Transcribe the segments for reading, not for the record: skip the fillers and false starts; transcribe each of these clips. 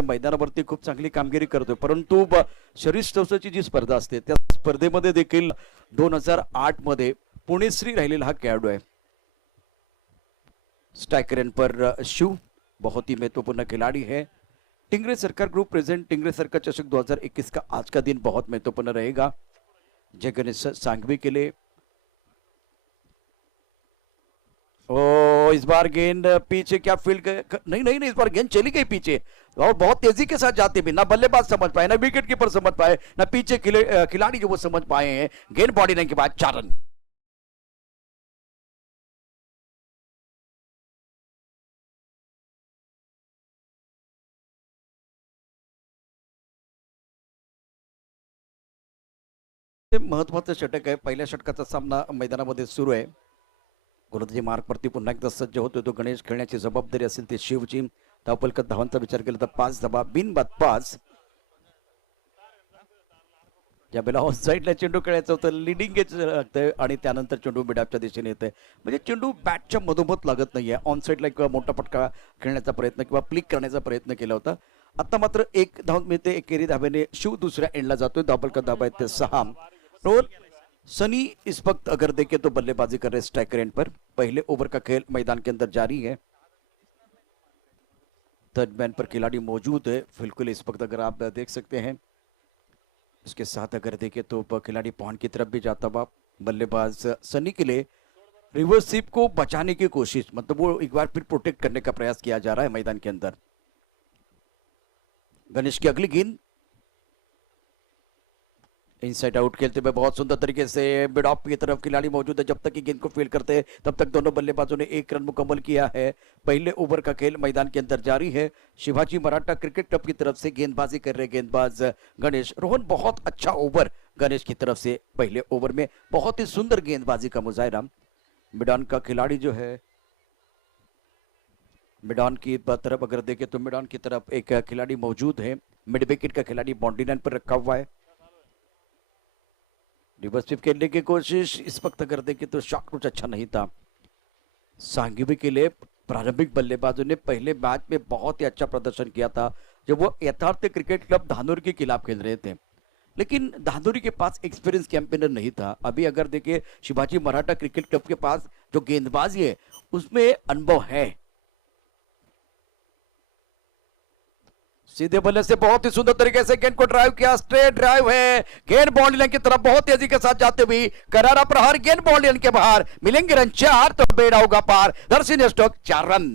मैदानावरती खूप चांगली कामगिरी करतोय, परंतु शरीर चौसाची जी स्पर्धा असते त्या स्पर्धेमध्ये देखील 2008 मध्ये पुणेश्री राहिलेला हा खेळाडू आहे। स्ट्राइकर एंड पर शिव बहुत ही महत्वपूर्ण खिलाड़ी है। टिंगरे सरकार ग्रुप प्रेजेंट टिंगरे सरकार चषक 2021 का आज का दिन बहुत महत्वपूर्ण रहेगा। जय गणेश सांघवी के लिए इस बार गेंद पीछे क्या फील्ड नहीं नहीं नहीं, इस बार गेंद चली गई पीछे और बहुत तेजी के साथ जाते भी ना बल्लेबाज समझ पाए ना विकेट कीपर समझ पाए ना पीछे खिलाड़ी जो वो समझ पाए हैं। गेंद बॉडी लाइन के बाद 4 रन। महत्वाचं षटक आहे। पहिल्या षटकाचा सामना मैदानामध्ये सुरू आहे। गोलंदाजी मार्कवरती पुन्हा एकदा सज्ज होतोय तो गणेश। खेळण्याची जबाबदारी असेल ती शिवची। धावफलकात धावांचा विचार केला तर 5 धावा बिनबाद 5। ज्यावेळेला ऑफ साईडला चेंडू खेळायचं होतं लिडिंग लागतंय आणि त्यानंतर चेंडू मिडऑफच्या दिशेने येतंय, म्हणजे चेंडू बॅटच्या मधोमध लागत नाहीये। ऑन साईडला एक मोठा फटका खेळण्याचा प्रयत्न किंवा प्लिक करण्याचा प्रयत्न केला होता। आता मात्र एक धाव मिळते एकेरी धावेने शिव दुसऱ्या एंडला जातोय। धावफलकात धावा आहेत ते 6 और सनी इस वक्त अगर देखें तो बल्लेबाजी कर रहे स्ट्राइकर एंड पर। पहले ओवर का खेल मैदान के अंदर जारी है। थर्ड मैन पर खिलाड़ी मौजूद है बिल्कुल इस वक्त अगर आप देख सकते हैं। इसके साथ अगर देखें तो खिलाड़ी पॉइंट की तरफ भी जाता हुआ बल्लेबाज सनी के लिए रिवर्स स्वीप को बचाने की कोशिश, मतलब वो एक बार फिर प्रोटेक्ट करने का प्रयास किया जा रहा है मैदान के अंदर। गणेश की अगली गेंद इनसाइड आउट खेलते हुए बहुत सुंदर तरीके से मिड ऑफ की तरफ खिलाड़ी मौजूद है। जब तक कि गेंद को फील्ड करते हैं तब तक दोनों बल्लेबाजों ने 1 रन मुकम्मल किया है। पहले ओवर का खेल मैदान के अंदर जारी है। शिवाजी मराठा क्रिकेट क्लब की तरफ से गेंदबाजी कर रहे गेंदबाज गणेश। रोहन बहुत अच्छा ओवर गणेश की तरफ से पहले ओवर में बहुत ही सुंदर गेंदबाजी का मुजाहिरा। मिडान का खिलाड़ी जो है मिडान की तरफ अगर देखें तो मिडान की तरफ एक खिलाड़ी मौजूद है। मिड विकेट का खिलाड़ी बाउंड्री लाइन पर रखा हुआ है। रिवर्स स्वीप खेलने की कोशिश इस वक्त अगर देखें तो शॉट कुछ अच्छा नहीं था सांघवी के लिए। प्रारंभिक बल्लेबाजों ने पहले मैच में बहुत ही अच्छा प्रदर्शन किया था जब वो यथार्थ क्रिकेट क्लब धानोर के खिलाफ खेल रहे थे, लेकिन धानोरी के पास एक्सपीरियंस कैंपेनर नहीं था। अभी अगर देखिए शिवाजी मराठा क्रिकेट क्लब के पास जो गेंदबाजी है उसमें अनुभव है। सीधे बल्ले से बहुत ही सुंदर तरीके से गेंद को ड्राइव किया। स्ट्रेट ड्राइव है। गेंद बाउंड्री लाइन की तरफ बहुत तेजी के साथ जाते हुए करारा प्रहार। गेंद बाउंड्री लाइन के बाहर मिलेंगे रन 4 तो बेड़ा होगा पार। दर्शन स्टॉक 4 रन।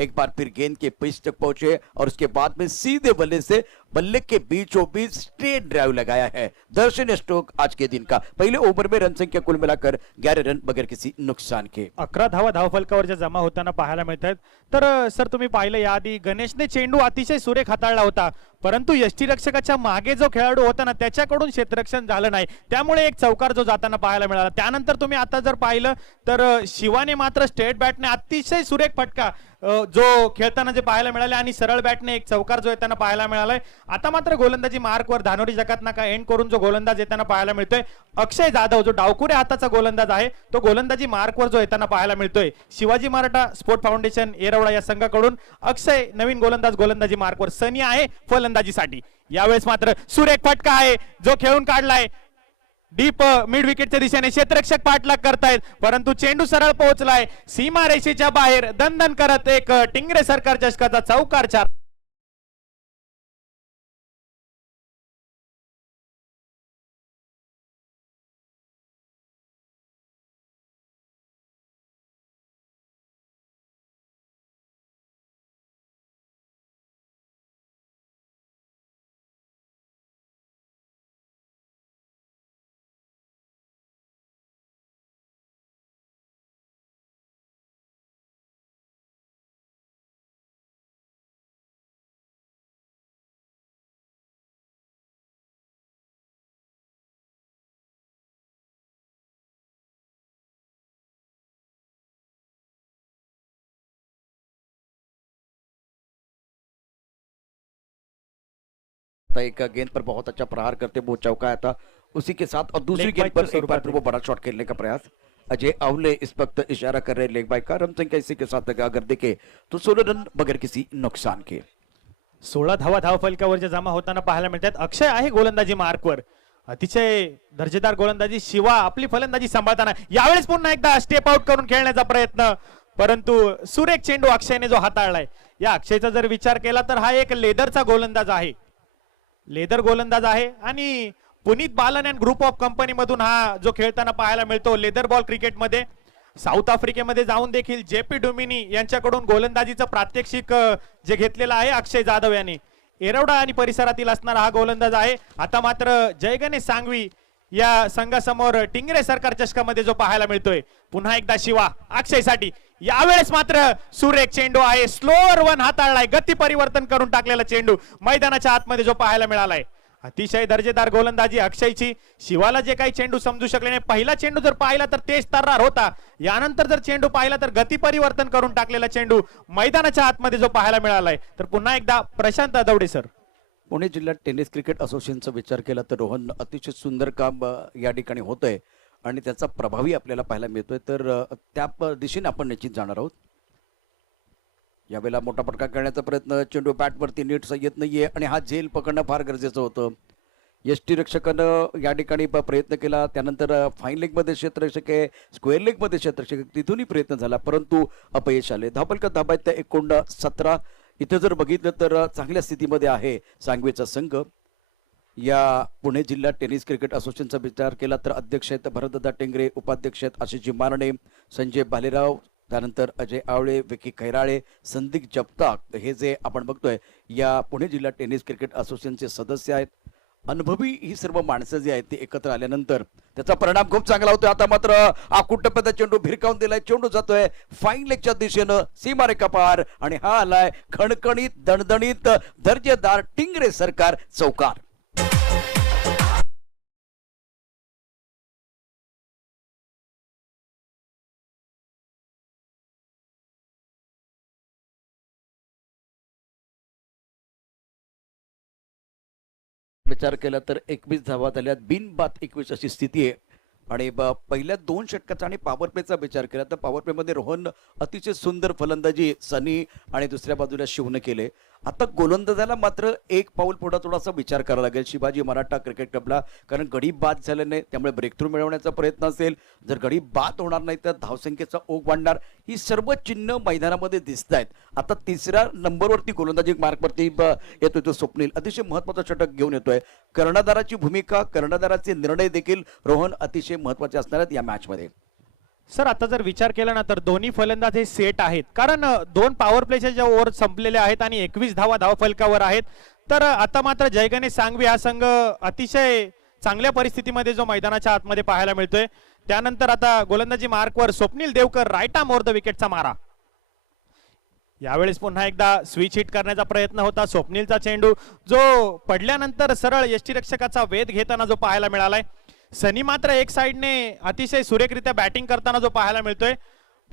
एक बार फिर गेंद के पिच तक पहुंचे और उसके बाद में सीधे बल्ले से बल्ले के बीचों बीच स्ट्रेट ड्राइव लगाया है। दर्शन स्ट्रोक आज के दिन का। पहले ओव्हर में रन संख्या कुल मिलाकर 11 रन बगैर किसी नुकसान के। 11 धावा धावफलकावर ज्या जमा होताना पाहायला मिळतात। तर सर तुम्ही पाहिलं याआधी गणेशने चेंडू अतिशय सुरेख हाताळला होता, परंतु यष्टीरक्षकाच्या मागे जो खेळाडू होता ना त्याच्याकडून क्षेत्ररक्षण झालं नाही, त्यामुळे एक चौकार जो जाताना पाहायला मिळाला। त्यानंतर तुम्ही आता जर पाहिलं तर शिवाने मात्र स्ट्रेट बॅटने अतिशय सुरेख फटका जो खेळताना जे पाहायला मिळाले आणि सरळ बॅटने एक चौकार जो येताना पाहायला मिळालाय। आता मात्र गोलंदाजी मार्कवर धानोरी जकात नाका एंड करून जो गोलंदाज येताना पाहायला मिळतोय अक्षय जाधव, जो डावकुरे हाताचा गोलंदाज आहे तो गोलंदाजी मार्कवर जो येताना पाहायला मिळतोय। शिवाजी मराठा स्पोर्ट फाउंडेशन येरवडा या संघाकडून अक्षय नवीन गोलंदाज गोलंदाजी मार्कवर। सनी आहे फलंदाजीसाठी। यावेळेस मात्र सुरेख फटका आहे जो खेळून काढलाय डीप मिड विकेटच्या दिशेने। क्षेत्ररक्षक पाठलाग करतायत परंतु चेंडू सरळ पोहोचलाय सीमा रेषेच्या बाहेर। दणदण करत एक टिंगरे सरकार चषकाचा चौकार 4 आता एक गेंद पर बहुत अच्छा प्रहार करते वो चौका है था, उसी के साथ और दूसरी Leg गेंद bite पर के एक बार स्वरूपात फिर वो बड़ा शॉट खेलने का प्रयास। अजय आवले इस वक्त इशारा कर रहे लेग बाइक का। रमसिंह का इसी के साथ अगर देखे तो 16 रन बगैर किसी नुकसान के। 16 धावा धावफलकावरच्या जमा होताना पाहायला मिळतात. अक्षय आहे गोलंदाजी मार्कवर. अतिशय दर्जेदार गोलंदाजी. शिवा आपली फलंदाजी सांभाळताना यावेळेस पुन्हा एकदा स्टेप आउट करून खेळण्याचा प्रयत्न, परंतु सुरेख चेंडू अक्षयने जो हाताळलाय. या अक्षयचा जर विचार केला तर हा एक लेदरचा गोलंदाज आहे, लेदर गोलंदाज आहे आणि Puneet Balan and group of company मधून हा जो खेळताना पाहायला मिळतो लेदर बॉल क्रिकेटमध्ये. साऊथ आफ्रिकेमध्ये जाऊन देखील जेपी डोमिनी यांच्याकडून गोलंदाजीचं प्रात्यक्षिक जे घेतलेलं आहे अक्षय जाधव यांनी. एरवडा आणि परिसरातील असणारा हा गोलंदाज आहे. आता मात्र जय गणेश सांगवी या संघासमोर टिंगरे सरकार चषकामध्ये जो पाहायला मिळतोय. पुन्हा एकदा शिवा अक्षयसाठी. यावेळेस मात्र सुरेख चेंडू आहे. स्लोअर वन हाताळलाय, गती परिवर्तन करून टाकलेला चेंडू मैदानाच्या आतमध्ये जो पाहायला मिळालाय. अतिशय दर्जेदार गोलंदाजी अक्षयची. शिवाला जे काही चेंडू समजू शकले नाही. पहिला चेंडू जर पाहिला तर तेज तर्रार होता, यानंतर जर चेंडू पाहिला तर गती परिवर्तन करून टाकलेला चेंडू मैदानाच्या आतमध्ये जो पाहायला मिळालाय. तर पुन्हा एकदा प्रशांत दवडे सर. पुणे जिल्हा टेनिस क्रिकेट असोसिएशनचा विचार केला तर रोहन अतिशय सुंदर काम या ठिकाणी होतंय आणि त्याचा प्रभावी आपल्याला पाहायला मिळतोय. तर त्या दिशेने आपण निश्चित जाणार आहोत. यावेळेला मोठा फटका करण्याचा प्रयत्न, चेंडू बॅटवरती नीट येत नाहीये आणि हा झेल पकडणं फार गरजेचं होतं. यष्टीरक्षकानं या ठिकाणी प्रयत्न केला, त्यानंतर फाईन लेगमध्ये क्षेत्ररक्षक आहे, स्क्वेअर लेगमध्ये क्षेत्ररक्षक, तिथूनही प्रयत्न झाला परंतु अपयश आले. धावफलकात धाबा आहेत त्या एकूण 17. इथं जर बघितलं तर चांगल्या स्थितीमध्ये आहे सांगवीचा संघ. या पुणे जिल्हा टेनिस क्रिकेट असोसिएशनचा विचार केला तर अध्यक्ष आहेत भरतदादा टेंगरे, उपाध्यक्ष आहेत आशिषजी मारणे, संजय भालेराव, त्यानंतर अजय आवळे, विकी खैराळे, संदीप जगताप हे जे आपण बघतोय या पुणे जिल्हा टेनिस क्रिकेट असोसिएशनचे सदस्य आहेत. अनुभवी ही सर्व माणसं जी आहेत ती एकत्र आल्यानंतर त्याचा परिणाम खूप चांगला होतोय. आता मात्र आकुट टप्प्याचा चेंडू भिरकावून दिलाय, चेंडू जातोय फाईन लेगच्या दिशेनं सीमारेखा पार आणि हा आलाय खणखणीत दणदणीत दर्जेदार टिंगरे सरकार चौकार. विचार केला तर 21 धावा झाल्यात, बिनबाद 21 अशी स्थिती आहे. आणि पहिल्या 2 षटकाचा आणि पॉवर प्लेचा विचार केला तर पॉवर प्लेमध्ये रोहन अतिशय सुंदर फलंदाजी सनी आणि दुसऱ्या बाजूला शिवने केले. आता गोलंदाजाला मात्र एक पाऊल पुढे थोडासा विचार करावा लागेल शिवाजी मराठा क्रिकेट क्लबला, कारण गडी बाद झाले नाही त्यामुळे ब्रेक थ्रू मिळवण्याचा प्रयत्न असेल. जर गडी बाद होणार नाही तर धावसंख्येचा ओघ वाढणार. ही सर्व चिन्ह मैदानामध्ये दिसत आहेत. आता तिसऱ्या नंबरवरती गोलंदाजी मार्कवरती येतोय तो स्वप्नील, अतिशय महत्वाचा षटक घेऊन येतोय. कर्णधाराची भूमिका, कर्णधाराचे निर्णय देखील रोहन अतिशय महत्वाचे असणार आहेत या मॅच मध्ये. सर आता जर विचार केला ना तर दोन्ही फलंदाज हे सेट आहेत, कारण 2 पॉवर प्लेच्या ज्या ओव्हर संपलेले आहेत आणि 21 धावा धावफलकावर आहेत. तर आता मात्र जय गणेश सांगवी हा संघ अतिशय चांगल्या परिस्थितीमध्ये जो मैदानाच्या आतमध्ये पाहायला मिळतोय. त्यानंतर आता गोलंदाजी मार्कवर Swapnil Devkar right arm over the विकेटचा मारा. यावेळेस पुन्हा एकदा स्विच हिट करण्याचा प्रयत्न होता. स्वप्नीलचा चेंडू जो पडल्यानंतर सरळ यष्टीरक्षकाचा वेध घेताना जो पाहायला मिळालाय. सनी मात्र एक साइडने अतिशय सुरेखरित्या बॅटिंग करताना जो पाहायला मिळतोय,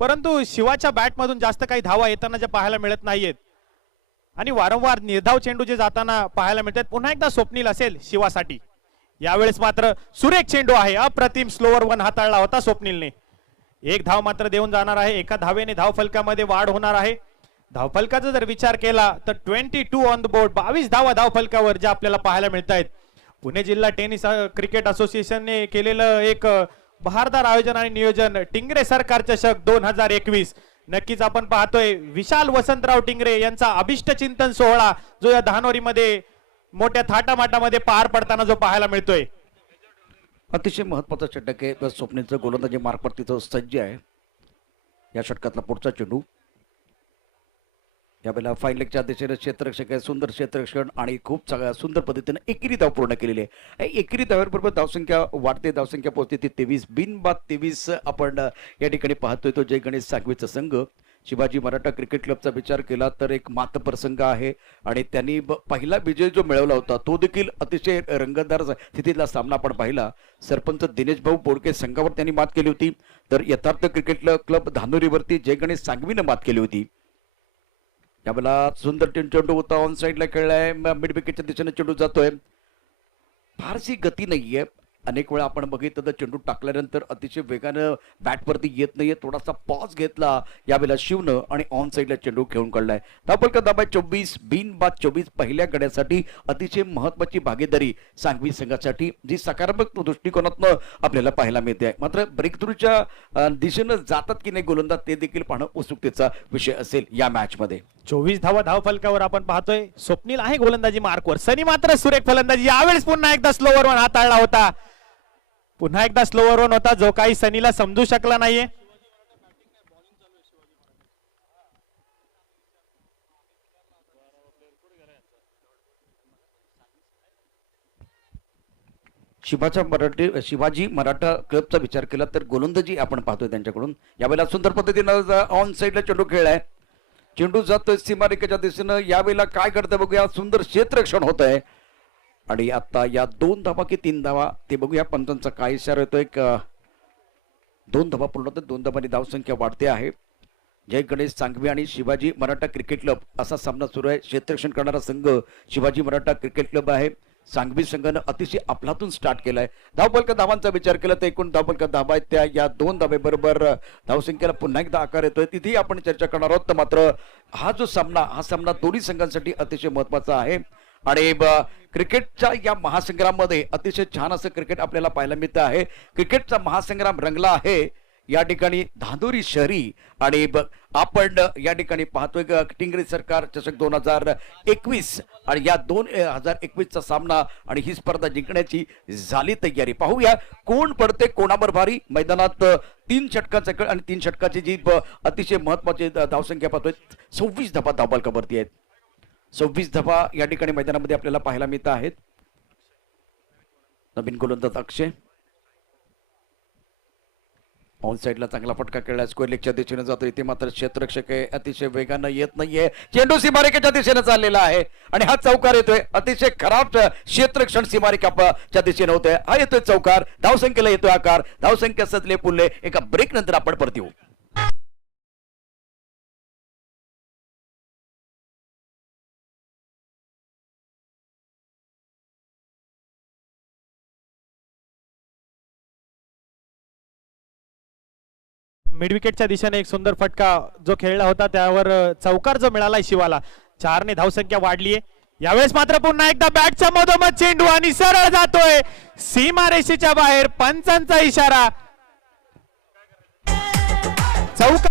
परंतु शिवाच्या बॅटमधून जास्त काही धावा येताना ज्या पाहायला मिळत नाहीयेत आणि वारंवार निर्धाव चेंडू जे जाताना पाहायला मिळतात. पुन्हा एकदा स्वप्नील असेल शिवासाठी. यावेळेस मात्र सुरेख चेंडू आहे, अप्रतिम स्लोअर वन हाताळला होता स्वप्नीलने. एक धाव मात्र देऊन जाणार आहे. एका धावेने धावफलकामध्ये वाढ होणार आहे. धावफलकाचा जर विचार केला तर 22 ऑन द बोर्ड, 22 धावा धावफलकावर ज्या आपल्याला पाहायला मिळत आहेत. पुणे जिल्हा टेनिस क्रिकेट असोसिएशनने केलेलं एक बहारदार आयोजन आणि नियोजन टिंगरे सरकार चषक 2021. नक्कीच आपण पाहतोय विशाल वसंतराव टिंगरे यांचा अभिष्ट चिंतन सोहळा जो या धानोरीमध्ये मोठ्या थाटामाटामध्ये पार पडताना जो पाहायला मिळतोय. अतिशय महत्वाचा षटक आहे. स्वप्नीलचं गोलंदाजी मार्कवर तिथं सज्ज आहे. या षटकातला पुढचा चेंडू यावेळेला फाईन लेगच्या दिशेने क्षेत्ररक्षक आहे, सुंदर क्षेत्ररक्षण आणि खूप सुंदर पद्धतीने एकेरी धाव पूर्ण केलेली आहे. एकेरी धावेबरोबर धावसंख्या वाढते, धावसंख्या पोहोचते ती 23, बिनबाद 23 आपण या ठिकाणी पाहतोय. तो जय गणेश सांगवीचा संघ. शिवाजी मराठा क्रिकेट क्लबचा विचार केला तर एक मातप्रसंग आहे आणि त्यांनी पहिला विजय जो मिळवला होता तो देखील अतिशय रंगतदार स्थितीतला सामना आपण पाहिला. सरपंच दिनेश भाऊ बोडके संघावर त्यांनी मात केली होती, तर यथार्थ क्रिकेट क्लब धानोरीवरती जय गणेश सांगवीनं मात केली होती. यावेळेला सुंदर चेंडू होता, ऑन साईडला खेळलाय, मिड विकेटच्या दिशेने चेंडू जातोय. फारशी गती नाहीये. अनेक वेळा आपण बघितलं तर चेंडू टाकल्यानंतर अतिशय वेगानं बॅटवरती येत नाहीये. थोडासा पॉज घेतला यावेळेला शिवनं आणि ऑन साईडला चेंडू खेळून काढलाय. धावफलक दाबाय 24, बिनबाद 24. पहिल्या गड्यासाठी अतिशय महत्वाची भागीदारी सांगवी संघासाठी जी सकारात्मक दृष्टिकोनातनं आपल्याला पाहायला मिळते. मात्र ब्रेक थ्रूच्या दिशेनं जातात की नाही गोलंदाज ते देखील पाहणं उत्सुकतेचा विषय असेल या मॅच मध्ये. 24 धावा धावफलकावर आपण पाहतोय. स्वप्नील आहे गोलंदाजी मार्कवर, सनी मात्र सुरेख फलंदाजी. यावेळेस पुन्हा एकदा स्लोवर वन हाताळला होता, पुन्हा एकदा स्लोवर वन होता जो काही सनीला समजू शकला नाहीये. शिवाजी मराठा क्लबचा विचार केला तर गोलंदाजी आपण पाहतोय त्यांच्याकडून. यावेळेला सुंदर पद्धतीनं ऑन साईडला चेंडू खेळलाय, चेंडू जातोय सीमारेखेच्या दिशेनं. यावेळेला काय करतंय बघूया, सुंदर क्षेत्ररक्षण होत आहे आणि आता या 2 धावा की 3 धावा ते बघूया. पंचांचा काय इशारा येतोय, 2 धावा पूर्ण होतात, 2 धावांनी धावसंख्या वाढते आहे. जय गणेश सांगवी आणि शिवाजी मराठा क्रिकेट क्लब असा सामना सुरू आहे. क्षेत्ररक्षण करणारा संघ शिवाजी मराठा क्रिकेट क्लब आहे. सांगवी संघानं अतिशय आपलातून स्टार्ट केलाय. धावफलक धावांचा विचार केला तर एकूण धावफलक धावा आहेत त्या या 2 धावेबरोबर धावसंख्येला पुन्हा एकदा आकार येतोय, तिथेही आपण चर्चा करणार आहोत. मात्र हा जो सामना हा सामना दोन्ही संघांसाठी अतिशय महत्वाचा आहे आणि क्रिकेटच्या या महासंग्राममध्ये अतिशय छान असं क्रिकेट आपल्याला पाहायला मिळतं आहे. क्रिकेटचा महासंग्राम रंगला आहे या ठिकाणी धांदोरी शहरी आणि आपण या ठिकाणी पाहतोय टिंगरे सरकार चषक 2021 आणि या 2021चा सामना आणि ही स्पर्धा जिंकण्याची झाली तयारी. पाहूया कोण पडते कोणावर भारी. मैदानात 3 षटकांचा खेळ आणि 3 षटकाची जी अतिशय महत्वाची धावसंख्या पाहतोय. 26 धावा धावफलकावरती आहेत. 26 धावा या ठिकाणी मैदानामध्ये आपल्याला पाहायला मिळत आहेत. नवीन गोलंदाज अक्षय ऑन साईडला चांगला फटका खेळला, स्क्वेअर लेगच्या दिशेने जातो. इथे मात्र क्षेत्ररक्षक आहे, अतिशय वेगानं येत नाहीये. चेंडू सीमारेखेच्या दिशेने चाललेला आहे आणि हा चौकार येतोय. अतिशय खराब क्षेत्ररक्षण सीमारेखेच्या दिशेने होतोय. हा येतोय चौकार, धावसंख्येला येतोय आकार. धावसंख्या सजले पुल्ले. एका ब्रेक नंतर आपण परत येऊ. मिड विकेटच्या दिशेने एक सुंदर फटका जो खेळला होता त्यावर चौकार जो मिळालाय शिवाला. 4 ने धावसंख्या वाढलीये. यावेळेस मात्र पुन्हा एकदा बॅटच्या मधोमध चेंडू आणि सरळ जातोय सीमारेषेच्या बाहेर. पंचांचा इशारा. चौकार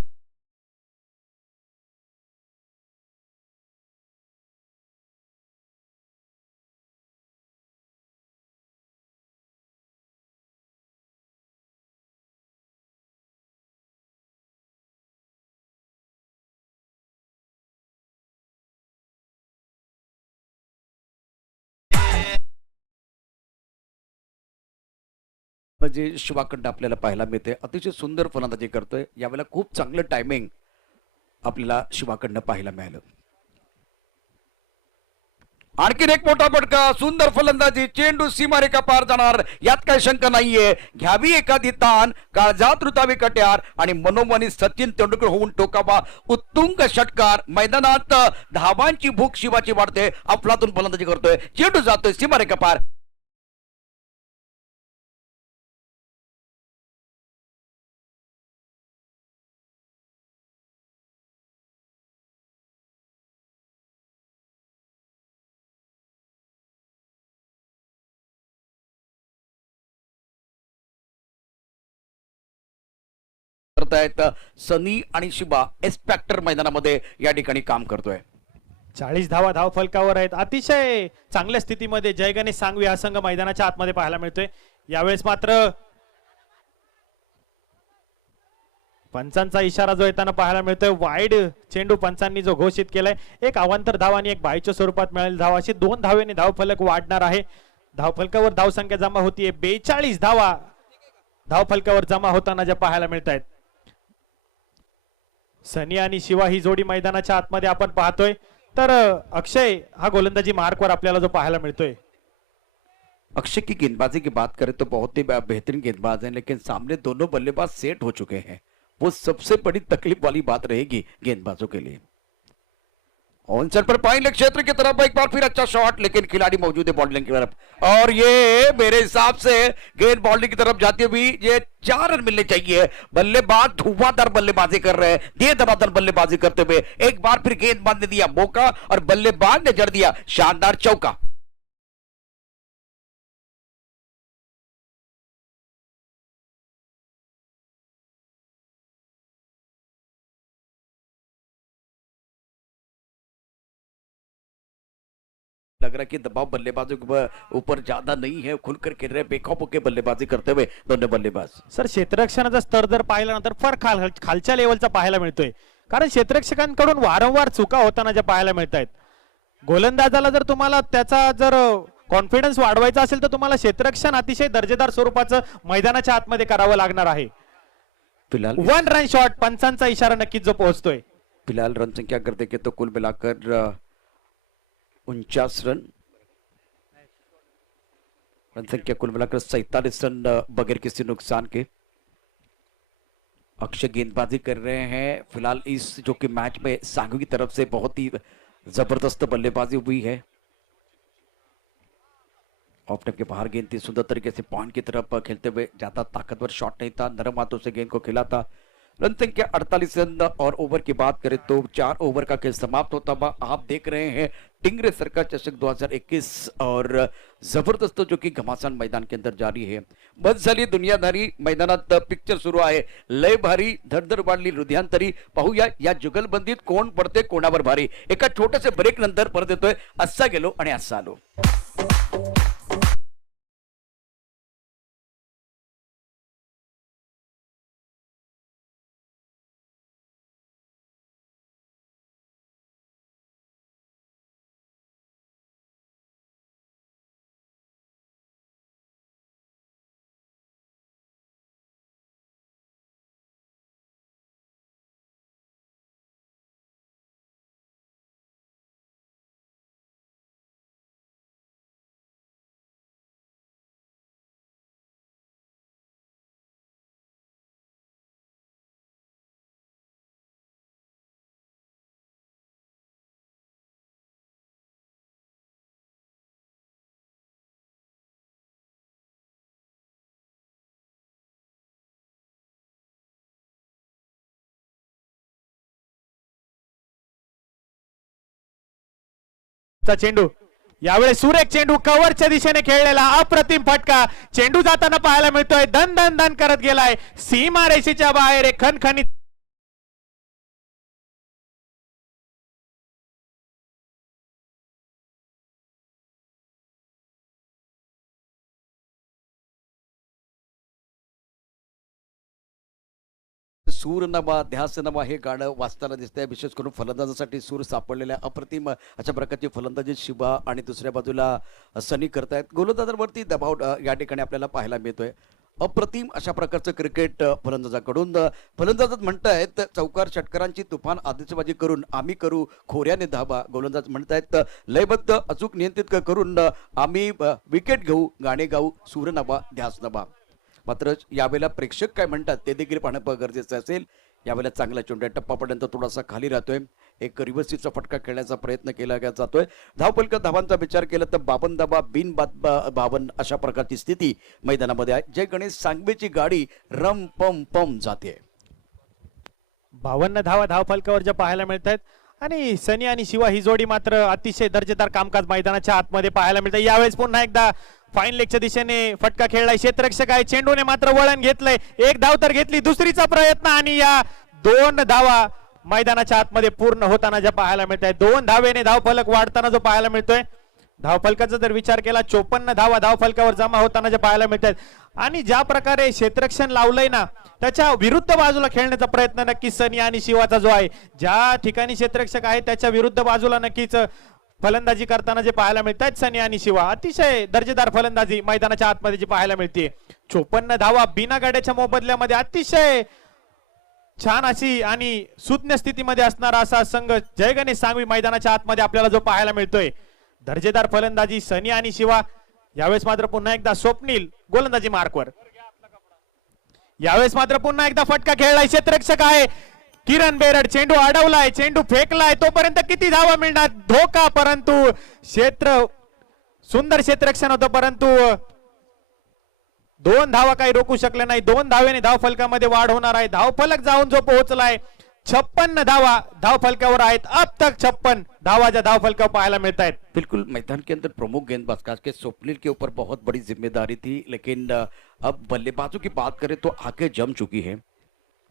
म्हणजे शिवाखंड आपल्याला पाहायला मिळते. अतिशय सुंदर फलंदाजी करतोय. यावेळेला खूप चांगलं टायमिंग आपल्याला शिवाकडनं पाहायला मिळालं. आणखीन एक मोठा फटका, सुंदर फलंदाजी, चेंडू सीमारेखा पार जाणार यात काही शंका नाहीये. घ्यावी एखादी ताण, काळजात रुतावी कट्यार आणि मनोमनी सचिन तेंडुलकर होऊन टोकावा उत्तुंग षटकार. मैदानात धावांची भूक शिवाची वाढते. अफलातून फलंदाजी करतोय, चेंडू जातोय सीमारेखा पार. करतायत सनी आणि शिबा एस्पेक्टर मैदानामध्ये या ठिकाणी काम करतोय. 40 धावा धावफलकावर आहेत. अतिशय चांगल्या स्थितीमध्ये जय गणेश सांगवी हा संघ मैदानाच्या आतमध्ये पाहायला मिळतोय. यावेळेस मात्र पंचांचा इशारा जो येताना पाहायला मिळतोय. वाईड चेंडू पंचांनी जो घोषित केलाय. एक अवांतर धाव आणि एक बाईच्या स्वरूपात मिळालेली धाव अशी 2 धावेने धावफलक वाढणार आहे. धावफलकावर धावसंख्या जमा होतीये. 42 धावा धावफलकावर जमा होताना ज्या पाहायला मिळत आहेत. सनी आणि शिवा ही जोडी मैदानाच्या आतमध्ये आपण पाहतोय. तर अक्षय हा गोलंदाजी मार्कवर आपल्याला जो पाहायला मिळतोय. अक्षय की गेंदबाजी की बात करें तो बहुत ही बेहतरीन गेंदबाज हैं, लेकिन सामने दोनों बल्लेबाज सेट हो चुके हैं. वो सबसे बड़ी तकलीफ वाली बात रहेगी गेंदबाजों के लिए. ऑनसेट पर पाएंगे क्षेत्र की तरफ एक बार फिर अच्छा शॉट, लेकिन खिलाड़ी मौजूद है बॉलिंग की तरफ, और ये मेरे हिसाब से गेंद बॉलिंग की तरफ जाती हुई ये 4 रन मिलने चाहिए। बल्लेबाज धुआंधार बल्लेबाजी कर रहे हैं, दे दबादर बल्लेबाजी करते हुए एक बार फिर गेंदबाज ने दिया मौका और बल्लेबाज ने जड़ दिया शानदार चौका। लग रहा है कि दबाव बल्लेबाजों के ऊपर ज्यादा नहीं है, खुलकर खेल रहे, बेखौफ होकर बल्लेबाजी करते हुए दोनों बल्लेबाज। सर क्षेत्ररक्षणाचा स्तर जर पाहिला ना तर फार खालच्या लेवलचा पाहायला मिळतोय, कारण क्षेत्ररक्षकांकडून वारंवार चुका होताना ज्या पाहायला मिळत आहेत. गोलंदाजाला जर तुम्हाला त्याचा जर कॉन्फिडन्स वाढवायचा असेल तर तुम्हाला क्षेत्ररक्षण अतिशय दर्जेदार स्वरूपाचं मैदानाच्या आतमध्ये करावं लागणार आहे. फिलहाल 1 रन शॉट, पंचांचा इशारा नक्कीच जो पोहोचतोय. फिलहाल रन संख्या अगर देखें तो कुल मिलाकर 49 रन, रन संख्या कुल मिलाकर 47 रन बगैर किसी नुकसान के अक्षय गेंदबाजी कर रहे हैं। फिलहाल इस जो कि मैच में सांघू की तरफ से बहुत ही जबरदस्त बल्लेबाजी हुई है, ऑफ के बाहर गेंद थी, सुंदर तरीके से पॉइंट की तरफ खेलते हुए, ज्यादा ताकतवर शॉट नहीं था, नरम हाथों से गेंद को खेला था। रन संख्या 48 रन, और ओवर की बात करें तो 4 ओवर का खेल समाप्त होता हुआ आप देख रहे हैं टिंगरे सरकार चषक 2021, और जबरदस्त जो की घमासान मैदान के अंदर जारी है। बस झाली दुनियादारी, मैदानात पिक्चर सुरू आहे, लय भारी, धडधड वाढली, हृदयांतरी. पाहूया या जुगलबंदीत कोण पडते कोणावर भारी. एका छोट्याशा ब्रेक नंतर परत येतोय असा गेलो आणि असा आलो. चेंडू यावेळेस सुरेख चेंडू कव्हरच्या दिशेने खेळलेला अप्रतिम फटका, चेंडू जाताना पाहायला मिळतोय, दन दन दन करत गेलाय सीमा रेषेच्या बाहेर, एक खणखणीत सूर नमा ध्यास नमा हे गाणं वाचताना दिसतंय. विशेष करून फलंदाजासाठी सूर सापडलेल्या अप्रतिम अशा प्रकारची फलंदाजी शिवा आणि दुसऱ्या बाजूला सनी करतायत. गोलंदाजांवरती दबाव या ठिकाणी आपल्याला पाहायला मिळतोय. अप्रतिम अशा प्रकारचं क्रिकेट फलंदाजाकडून. फलंदाजात म्हणतायत चौकार षटकारांची तुफान आतिषबाजी करून आम्ही करू खोऱ्याने धाबा. गोलंदाज म्हणतायत लयबद्ध अचूक नियंत्रित करून आम्ही विकेट घेऊ, गाणे गाऊ, सूर नभा ध्यास नभा. मात्र यावेळेला प्रेक्षक काय म्हणतात ते देखील पाहणं गरजेचं असेल. यावेळेला चांगला चेंडू टप्पापर्यंत थोडासा खाली राहतोय, एक रिव्हर्सीचा फटका खेळण्याचा प्रयत्न केला जातोय. धावफलक धावांचा विचार केला तर 52 धावा, बिन 52 अशा प्रकारची स्थिती मैदानामध्ये आहे. जय गणेश सांगवेची गाडी रम पम पम जाते. 52 धावा धावफलकावर ज्या पाहायला मिळत आहेत, आणि सनी आणि शिवा ही जोडी मात्र अतिशय दर्जेदार कामकाज मैदानाच्या आतमध्ये पाहायला मिळतं. यावेळेस पुन्हा एकदा फाईन लेगच्या दिशेने फटका खेळलाय क्षेत्ररक्षक आहे, चेंडूने मात्र वळण घेतलंय, एक धाव तर घेतली, दुसरीचा प्रयत्न, आणि या 2 धावा मैदानाच्या आतमध्ये पूर्ण होताना ज्या पाहायला मिळत आहे. 2 धावेने धावफलक वाढताना जो पाहायला मिळतोय. धावफलकाचा जर विचार केला 54 धावा धावफलकावर जमा होताना ज्या पाहायला मिळत आहेत, आणि ज्या प्रकारे क्षेत्ररक्षण लावलंय ना त्याच्या विरुद्ध बाजूला खेळण्याचा प्रयत्न नक्कीच सनी आणि शिवाचा जो आहे, ज्या ठिकाणी क्षेत्ररक्षक आहे त्याच्या विरुद्ध बाजूला नक्कीच फलंदाजी करताना जे पाहायला मिळत आहेत सनी आणि शिवा. अतिशय दर्जेदार फलंदाजी मैदानाच्या आतमध्ये जी पाहायला मिळते. 54 धावा बिना गाड्याच्या मोबदल्यामध्ये अतिशय छान अशी आणि सुज्ञ स्थितीमध्ये असणारा असा संघ जय गणेश सांगवी मैदानाच्या आतमध्ये आपल्याला जो पाहायला मिळतोय. दर्जेदार फलंदाजी सनी आणि शिवा. यावेळेस मात्र पुन्हा एकदा स्वप्नील गोलंदाजी मार्कवर. यावेळेस मात्र पुन्हा एकदा फटका खेळलाय क्षेत्ररक्षक आहे, किरण बेरड चेंडू अडवलाय, चेंडू फेकलाय, तोपर्यंत किती धावा मिळणार, धोका, परंतु क्षेत्र सुंदर क्षेत्ररक्षण होतं, परंतु 2 धावा काही रोखू शकले नाही. 2 धावेने धाव फलकामध्ये वाढ होणार आहे. धाव फलक जाऊन जो पोहोचलाय 56 धावा धाव फलकावर आहेत. अब तक 56 धावा धाव फलकावर पाहायला मिळत आहेत. बिल्कुल मैदान के अंदर प्रमुख गेंदबाज खास के स्वप्निल के ऊपर बहुत बड़ी जिम्मेदारी थी, लेकिन अब बल्लेबाजों की बात करें तो आगे जम चुकी है.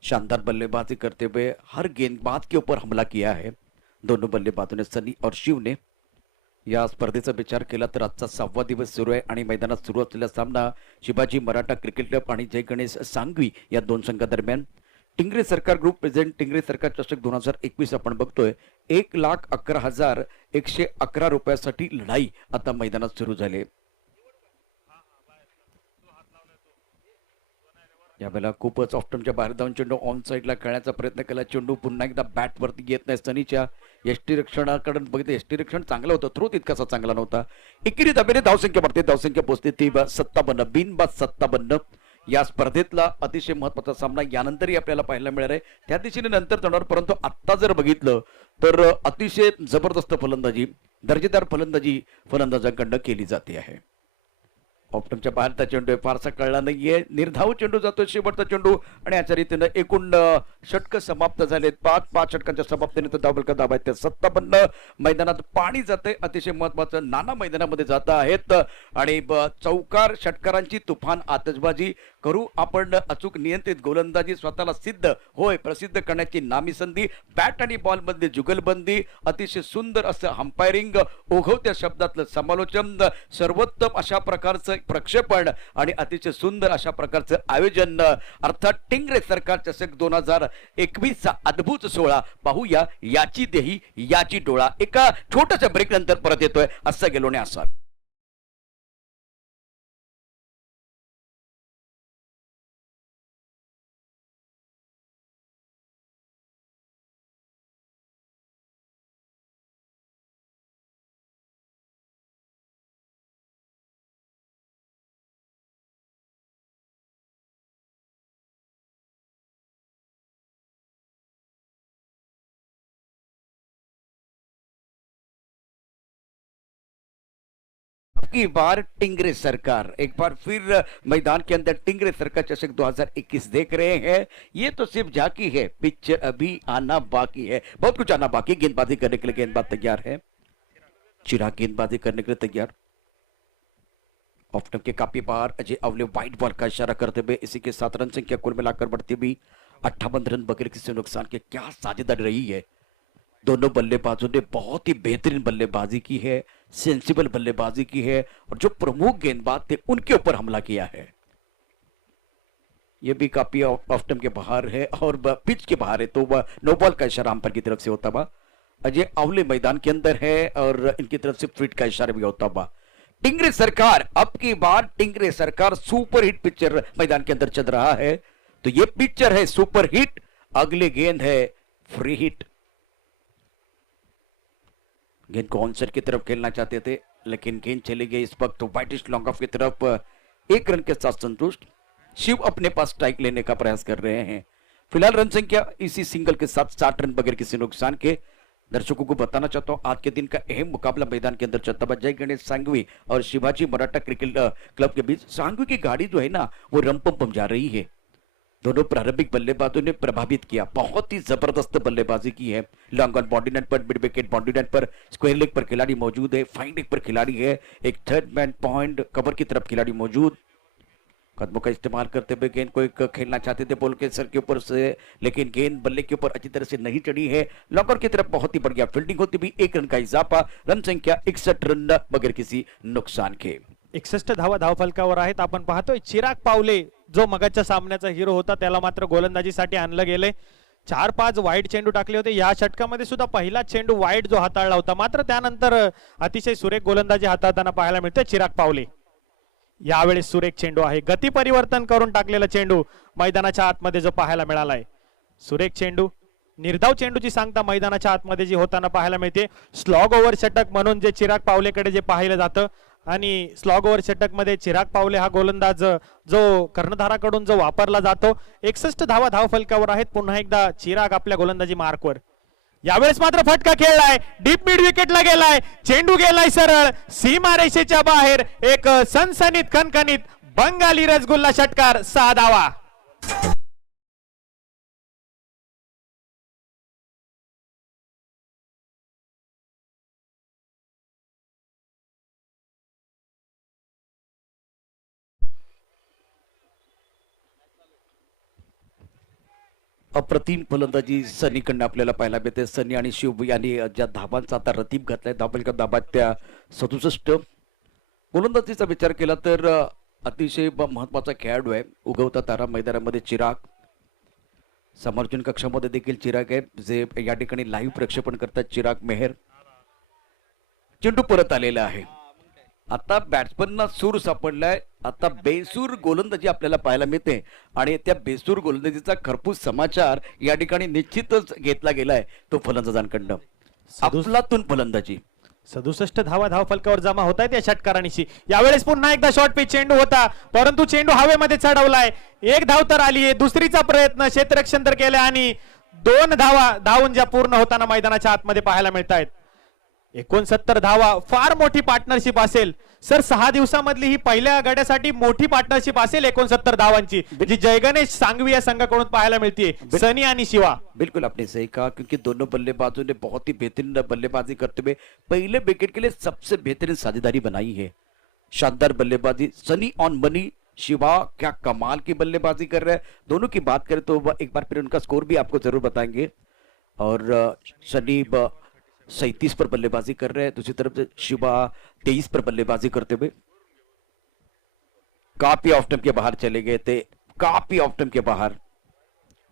शानदार बल्लेबाजी करते हुए हर गेंदबाज के ऊपर हमला किया है दोनों बल्लेबाजों ने. सनी और शिव ने या स्पर्धेचा विचार केला तर आजचा 6वा दिवस सुरू आहे आणि मैदानात सुरू असलेला सामना शिवाजी मराठा क्रिकेट क्लब आणि जय गणेश सांगवी या 2 संघादरम्यान टिंगरे सरकार ग्रुप प्रेझेंट टिंगरे सरकार चषक 2021 आपण बघतोय. 1,11,111 रुपयासाठी लढाई आता मैदानात सुरू झाली. यावेळेला खूपच ऑफ्टमच्या बाहेर जाऊन चेंडू ऑन साईडला खेळण्याचा प्रयत्न केला. चेंडू पुन्हा एकदा बॅट वरती येत नाही. सनीच्या यष्टीरक्षणाकडे बघितलं, यष्टीरक्षण चांगलं होतं, थ्रो तितकासा चांगला नव्हता. एकेरी धाब्याने धावसंख्या वाढते, धावसंख्या पोहोचते ती 57 बिनबाद 57. या स्पर्धेतला अतिशय महत्वाचा सामना यानंतरही आपल्याला पाहायला मिळणार आहे. त्या दिशेने नंतर जाणार, परंतु आत्ता जर बघितलं तर अतिशय जबरदस्त फलंदाजी, दर्जेदार फलंदाजी फलंदाजांकडनं केली जाते आहे. ऑप्टमच्या बाहेरचा चेंडू फारसा कळला नाहीये. निर्धाव चेंडू जातोय, शेवटचा चेंडू, आणि अशा रीतीनं एकूण षटक समाप्त झालेत. 5 षटकांच्या समाप्तीनंतर धावफलक धावा आहेत 57. मैदानात पाणी जाते, अतिशय महत्वाचं. नाना मैदानामध्ये जात आहेत आणि चौकार षटकारांची तुफान आतषबाजी करू आपण. अचूक नियंत्रित गोलंदाजी, स्वतःला सिद्ध होय प्रसिद्ध करण्याची नामी संधी. बॅट आणि बॉल मध्ये जुगलबंदी, अतिशय सुंदर असं अंपायरिंग, ओघवत्या शब्दातलं समालोचन, सर्वोत्तम अशा प्रकारचं प्रक्षेपण आणि अतिशय सुंदर अशा प्रकारचं आयोजन. अर्थात टिंगरे सरकार चषक 2021चा अद्भुत सोहळा पाहूया. याची देही याची डोळा. एका छोट्याशा ब्रेक नंतर परत येतोय असं गेलोने असा. की बार टिंगरे सरकार एक बार फिर मैदान के अंदर टिंगरे सरकार चषक 2021 देख रहे हैं. ये तो सिर्फ झांकी है, पिच अभी आना बाकी है, बहुत कुछ आना बाकी. गेंदबाजी करने के लिए गेंदबाज तैयार है, चिराग गेंदबाजी करने के लिए तैयार. ऑफ्टम के काफी बार अजय अवले वाइट बॉल का इशारा करते हुए इसी के 7 रन संख्या कुल मिलाकर बढ़ती हुई 58 रन बगैर किसी नुकसान के. क्या साझेदारी रही है. दोनों बल्लेबाजों ने बहुत ही बेहतरीन बल्लेबाजी की है, सेंसिबल बल्लेबाजी की है, और जो प्रमुख गेंदबाज थे उनके ऊपर हमला किया है. ये भी काफी ऑफ्टम के बाहर है और पिच के बाहर है, तो वह नो बॉल का इशारा अंपायर की तरफ से होता हुआ. अजय अवले मैदान के अंदर है और इनकी तरफ से फिट का इशारा भी होता हुआ. टिंगरे सरकार, अब की बार टिंगरे सरकार सुपर हिट पिक्चर मैदान के अंदर चल रहा है. तो ये पिक्चर है सुपर हिट, अगले गेंद है फ्री हिट. गेंद को ऑनसेट की तरफ खेलना चाहते थे, लेकिन गेंद चली गई इस वक्त वाइटिश लॉन्ग ऑफ की तरफ. 1 रन के साथ संतुष्ट. शिव अपने पास स्ट्राइक लेने का प्रयास कर रहे हैं. फिलहाल रन संख्या इसी सिंगल के साथ 60 रन बगैर किसी नुकसान के. दर्शकों को बताना चाहता हूं आज के दिन का अहम मुकाबला मैदान के अंदर चलता जय गणेश सांगवी और शिवाजी मराठा क्रिकेट क्लब के बीच. सांगवी की गाड़ी जो है ना वो रंपम जा रही है. दोनों प्रारंभिक बल्लेबाजों ने प्रभावित किया, बहुत ही जबरदस्त बल्लेबाजी की है. लॉन्ग ऑन बाउंड्री लाइन पर, मिड विकेट बाउंड्री लाइन पर, स्क्वायर लेग पर खिलाड़ी मौजूद है, फाइन लेग पर खिलाड़ी है, एक थर्ड मैन पॉइंट कवर की तरफ खिलाड़ी मौजूद. कदमों का इस्तेमाल करते हुए गेंद को एक खेलना चाहते थे बॉल के सर के ऊपर से, लेकिन गेंद बल्ले के ऊपर अच्छी तरह से नहीं चढ़ी है. लॉन्गर की तरफ बहुत ही बढ़िया फील्डिंग होती हुई 1 रन का इजाफा. रन संख्या 61 रन बगैर किसी नुकसान के. 61 धावा धावफलकावर आहेत. आपण पाहतोय चिराग पावले जो मगाच्या सामन्याचा हिरो होता त्याला मात्र गोलंदाजीसाठी आणलं गेले. 4-5 वाईड चेंडू टाकले होते. या षटकामध्ये सुद्धा पहिला चेंडू वाईड जो हाताळला होता, मात्र त्यानंतर अतिशय सुरेख गोलंदाजी हाताळताना पाहायला मिळते चिराग पावले. यावेळेस सुरेख चेंडू आहे, गती परिवर्तन करून टाकलेला चेंडू मैदानाच्या आतमध्ये जो पाहायला मिळालाय. सुरेख चेंडू, निर्धाव चेंडूची सांगता मैदानाच्या आतमध्ये जी होताना पाहायला मिळते. स्लॉग ओव्हर षटक म्हणून जे चिराग पावलेकडे जे पाहिलं जातं, आणि स्लॉग ओव्हर षटक मध्ये चिराग पावले हा गोलंदाज जो कर्णधाराकडून जो वापरला जातो. 61 धावा धावफलकावर आहेत. पुन्हा एकदा चिराग आपल्या गोलंदाजी मार्कवर. यावेळेस मात्र फटका खेळलाय, डीप मिड विकेटला गेलाय, चेंडू गेलाय सरळ सीमारेषेच्या बाहेर. एक सनसनीत खणखणीत बंगाली रसगुल्ला षटकार, 6 धावा. अप्रतिम फलंदाजी सनीकडनं आपल्याला पाहायला मिळते. सनी आणि शिव यांनी ज्या धाबांचा आता रतीब घातलाय, धाबांच्या धाबात त्या 67. गोलंदाजीचा विचार केला तर अतिशय महत्वाचा खेळाडू आहे. उगवता तारा मैदानामध्ये चिराग, समालोचन कक्षामध्ये देखील चिराग आहे, जे या ठिकाणी लाईव्ह प्रक्षेपण करतात. चिराग मेहर. चेंडू परत आलेला आहे. आता बॅट्समनना सूर सापडलाय. आता बेसूर गोलंदाजी आपल्याला पाहायला मिळते आणि त्या बेसूर गोलंदाजीचा खरपूस समाचार या ठिकाणी निश्चितच घेतला गेलाय तो फलंदाजांकडनं. अफलातून फलंदाजी. 67 धावा धावफलकावर जमा होत आहेत या षटकारांशी. यावेळेस पुन्हा एकदा शॉर्ट पिच चेंडू होता, परंतु चेंडू हवेमध्ये चढवलाय. एक धाव तर आली आहे, दुसरीचा प्रयत्न क्षेत्ररक्षण तर केलं आणि 2 धावा धावून ज्या पूर्ण होताना मैदानाच्या आतमध्ये पाहायला मिळत आहेत. 69 धावा फार मोठी पार्टनरशिप असेल सर. 6 दिवसामधली ही पहिल्या गड्यासाठी मोठी पार्टनरशिप असेल 69 धावांची, जी जयगणेश सांगवी या संघाकडून पाहायला मिळते. सनी आणि शिवा. बिल्कुल आपने सही कहा, क्योंकि दोनों बल्लेबाजों ने बहुत ही बेहतरीन बल्लेबाजी करते हुए पहले विकेट के लिए सबसे बेहतरीन साझेदारी बनाई है. शानदार बल्लेबाजी सनी ऑन मनी. शिवा क्या कमाल की बल्लेबाजी कर रहे हैं. दोनों की बात करें तो एक बार फिर उनका स्कोर भी आपको जरूर बताएंगे. और सनी 37 पर बल्लेबाजी कर रहे हैं. दूसरी तरफ से शिवा 23 पर बल्लेबाजी करते हुए काफी ऑफ स्टंप के बाहर चले गए थे, काफी ऑफ स्टंप के बाहर,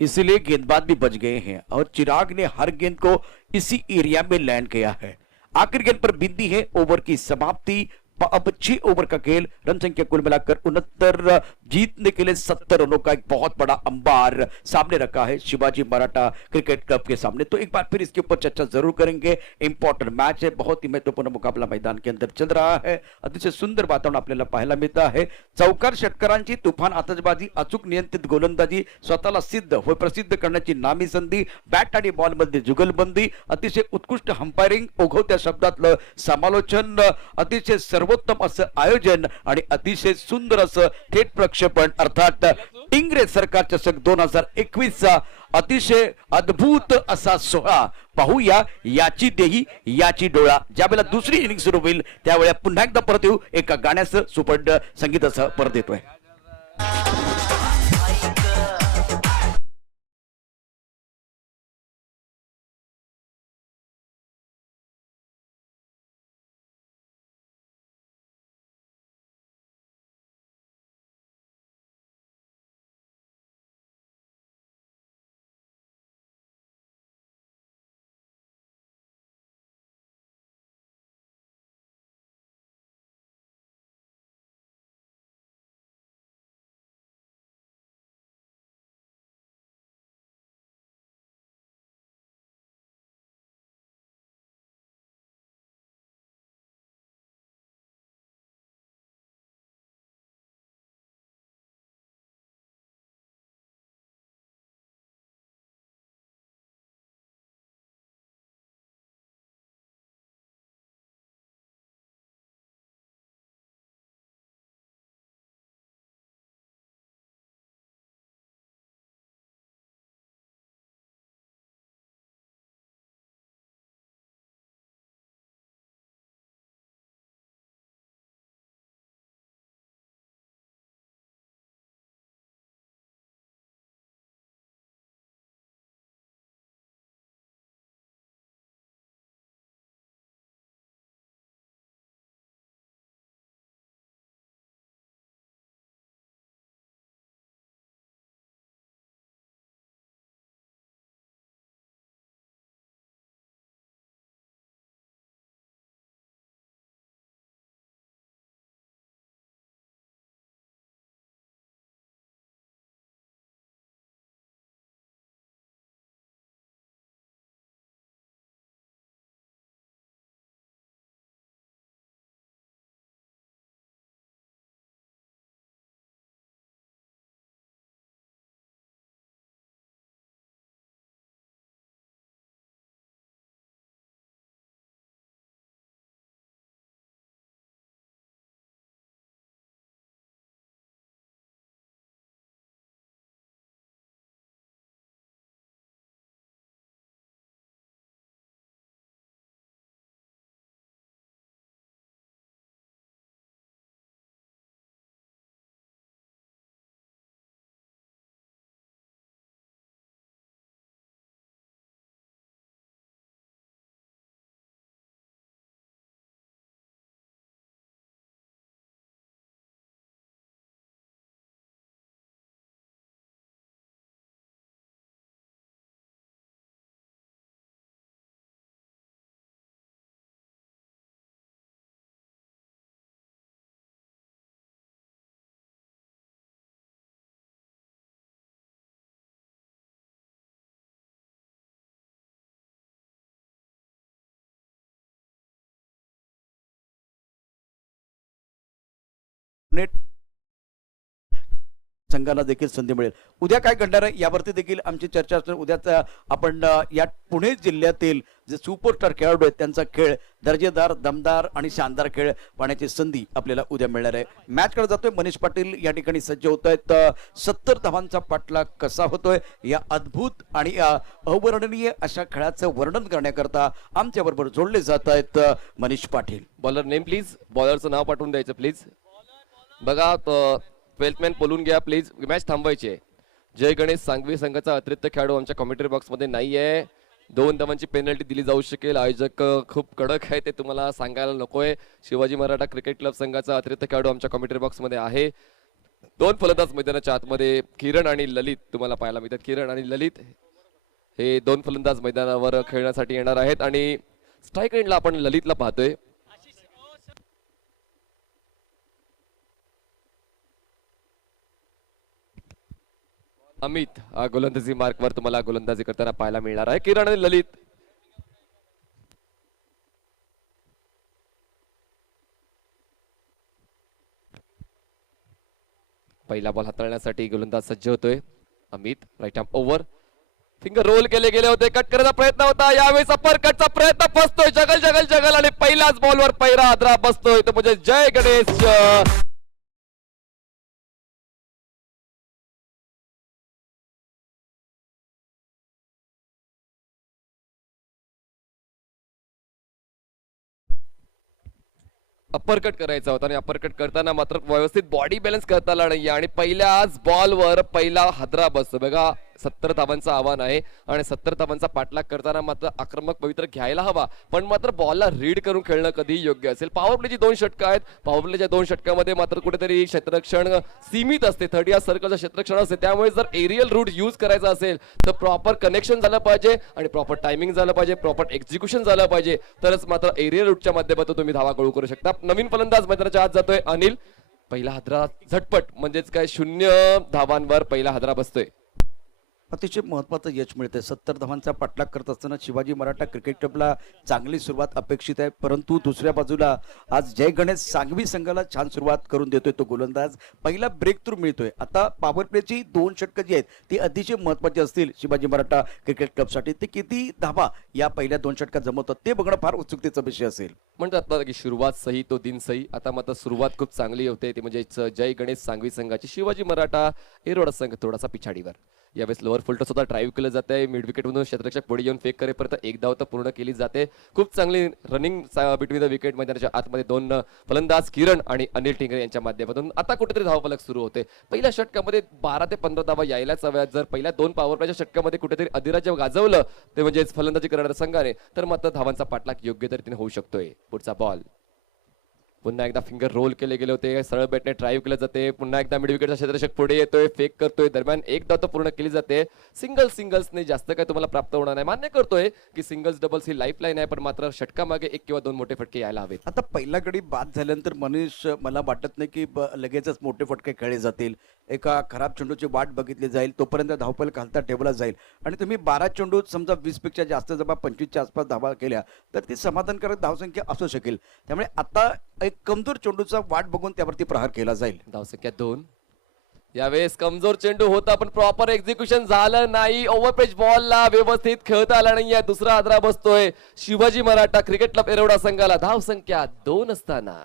इसलिए गेंदबाज भी बच गए हैं. और चिराग ने हर गेंद को इसी एरिया में लैंड किया है. आखिरी गेंद पर बिंदी है. ओवर की समाप्ति. अब 6 ओवर का खेल. रन संख्या कुल मिलाकर 69. जीतने के लिए 70 रनों का एक बहुत बड़ा अंबार सामने रखा है शिवाजी मराठा क्रिकेट क्लब के सामने. तो एक बार फिर इसके ऊपर चर्चा जरूर करेंगे. इंपॉर्टेंट मैच है, बहुत ही महत्वपूर्ण मुकाबला मैदान के अंदर चल रहा है. अतिशय सुंदर वातावरण आपल्याला पाहायला मिळतं आहे. चौकार षटकारांची तुफान आतषबाजी, अचूक नियंत्रित गोलंदाजी, स्वतःला सिद्ध होय प्रसिद्ध करण्याची नामी संधी, बॅट आणि बॉल मध्ये जुगलबंदी, अतिशय उत्कृष्ट अंपायरिंग, ओघवत्या शब्दातलं समालोचन, अतिशय सर्वोत्तम असं आयोजन आणि अतिशय सुंदर असं थेट प्रक्षेपण, अर्थात इंग्रज सरकार चषक 2021चा अतिशय अद्भुत असा सोहळा पाहूया. याची देही याची डोळा. ज्यावेळेला दुसरी इनिंग सुरू होईल त्यावेळेला पुन्हा एकदा परत येऊ एका गाण्याचं सुपंड संगीतासह परत येतोय. पुणे संघाला देखील संधी मिळेल. उद्या काय घडणार आहे यावरती देखील आमची चर्चा असणार. उद्याचा आपण या पुणे जिल्ह्यातील जे सुपरस्टार खेळाडू आहेत त्यांचा खेळ दर्जेदार, दमदार आणि शानदार खेळ पाहण्याची संधी आपल्याला उद्या मिळणार आहे. मॅचकडे जातोय. मनीष पाटील या ठिकाणी सज्ज होत आहेत. 70 धावांचा पाठलाग कसा होतोय या अद्भुत आणि अवर्णनीय अशा खेळाचं वर्णन करण्याकरता आमच्याबरोबर जोडले जात आहेत Manish Patil. Bowler name please. बॉलरचं नाव पाठवून द्यायचं प्लीज. बघा 12th मॅन बोलून घ्या प्लीज. मॅच थांबवायची आहे. जय गणेश सांगवी संघाचा अतिरिक्त खेळाडू आमच्या कॉमेंट्री बॉक्समध्ये नाही आहे. 2 धावांची पेनल्टी दिली जाऊ शकेल. आयोजक खूप कडक आहे ते तुम्हाला सांगायला नकोय. शिवाजी मराठा क्रिकेट क्लब संघाचा अतिरिक्त खेळाडू आमच्या कॉमेंट्री बॉक्समध्ये आहे. 2 फलंदाज मैदानाच्या आतमध्ये किरण आणि ललित तुम्हाला पाहायला मिळतात. किरण आणि ललित हे 2 फलंदाज मैदानावर खेळण्यासाठी येणार आहेत आणि स्ट्राईक एंडला आपण ललितला पाहतोय. अमित गोलंदाजी मार्कवर तुम्हाला गोलंदाजी करताना पाहायला मिळणार आहे. किरण आणि ललित पहिला बॉल हाताळण्यासाठी गोलंदाज सज्ज होतोय. Amit right arm over. Finger roll केले गेले होते. कट करण्याचा प्रयत्न होता. यावेळेस अपर कटचा प्रयत्न फसतोय. जगल जगल जगल आणि पहिल्याच बॉलवर पहिला हादरा बसतोय. तो म्हणजे जय गणेश. अप्परकट करायचा होता आणि अप्परकट करताना मात्र व्यवस्थित बॉडी बॅलन्स करता आला नाही आणि पहिल्याच बॉलवर पहिला हादरा बसतो. बघा 70 धावांचं आव्हान आहे आणि 70 धावांचा पाठलाग करताना मात्र आक्रमक पवित्र घ्यायला हवा, पण मात्र बॉलला रीड करून खेळणं कधी योग्य असेल. पॉवर प्लेची 2 षटकं आहेत. पॉवर प्लेच्या 2 षटकामध्ये मात्र कुठेतरी क्षेत्ररक्षण सीमित असते. 30 या सर्कलचं क्षेत्ररक्षण असते. त्यामुळे जर एरियल रूट यूज करायचा असेल तर प्रॉपर कनेक्शन झालं पाहिजे आणि प्रॉपर टायमिंग झालं पाहिजे, प्रॉपर एक्झिक्युशन झालं पाहिजे, तरच मात्र एरियल रूटच्या माध्यमातून तुम्ही धावा गोळ करू शकता. नवीन फलंदाज मैदानाच्या आत जातोय अनिल. पहिला हादरा झटपट म्हणजेच काय 0 धावांवर पहिला हादरा बसतोय. अतिशय महत्त्वाचं यश मिळतंय. 70 धावांचा पाठलाग करत असताना शिवाजी मराठा क्रिकेट क्लबला चांगली सुरुवात अपेक्षित आहे, परंतु दुसऱ्या बाजूला आज जय गणेश सांगवी संघाला छान सुरुवात करून देतोय तो गोलंदाज. पहिला ब्रेक थ्रू मिळतोय. आता पॉवर प्लेची 2 षटकं जी आहेत ती अतिशय महत्त्वाची असतील शिवाजी मराठा क्रिकेट क्लबसाठी. ते किती धावा या पहिल्या 2 षटकात जमवतात ते बघणं फार उत्सुकतेचा विषय असेल. म्हणतात ना की सुरुवात सही तो दिन सही. आता मात्र सुरुवात खूप चांगली होते ती म्हणजे जय गणेश सांगवी संघाची. शिवाजी मराठा एरोडा संघ थोडासा पिछाडीवर. यावेळेस लोअर फुलटॉस सुद्धा ड्राईव्ह केलं जात आहे. मिड विकेट मधून क्षेत्ररक्षक पुढे येऊन फेक करेपर्यंत 1 धाव तर पूर्ण केली जाते. खूप चांगली रनिंग बिटवीन द विकेट मैदानाच्या आतमध्ये 2 फलंदाज किरण आणि अनिल टिंगरे यांच्या माध्यमातून आता कुठेतरी धावफलक सुरू होते. पहिल्या षटकामध्ये 12 ते 15 धावा यायलाच हव्यात. जर पहिल्या 2 पॉवर प्लेच्या षटकामध्ये कुठेतरी अधिराज्य गाजवलं ते म्हणजे फलंदाजी करणाऱ्या संघाने तर मात्र धावांचा पाठलाग योग्य तरीने होऊ शकतोय. पुढचा बॉल पुन्हा एकदा फिंगर रोल केले गेले होते. सरळ बॅटने ड्राईव्ह केले जाते. पुन्हा एकदा मिड विकेटचा क्षेत्ररक्षक पुढे येतोय, फेक करतोय. दरम्यान 1 धाव तर पूर्ण केली जाते. सिंगल्सने जास्त काय तुम्हाला प्राप्त होणार नाही. मान्य करतोय की सिंगल्स डबल्स ही लाईफ लाईन आहे, पण मात्र षटकामागे 1 किंवा 2 मोठे फटके यायला हवेत. आता पहिला गडी बाद झाल्यानंतर मनीष मला वाटत नाही की लगेचच मोठे फटके खेळले जातील. एका खराब चेंडूची वाट बघितली जाईल, तोपर्यंत धावपल घालता ठेवला जाईल आणि तुम्ही 12 चेंडूत समजा 20 पेक्षा जास्त जर 25च्या आसपास धावा केल्या तर ती समाधानकारक धावसंख्या असू शकेल. त्यामुळे आता एक कमजोर चेंडूचा वाट बघून त्यावरती प्रहार केला जाईल. धावसंख्या 2. यावेळेस कमजोर चेंडू होता पण प्रॉपर एक्झिक्युशन झालं नाही. ओव्हरपिच बॉलला व्यवस्थित खेळता आला नाही. दुसरा हादरा बसतोय शिवाजी मराठा क्रिकेट क्लब एरोडा संघाला. धावसंख्या 2 असताना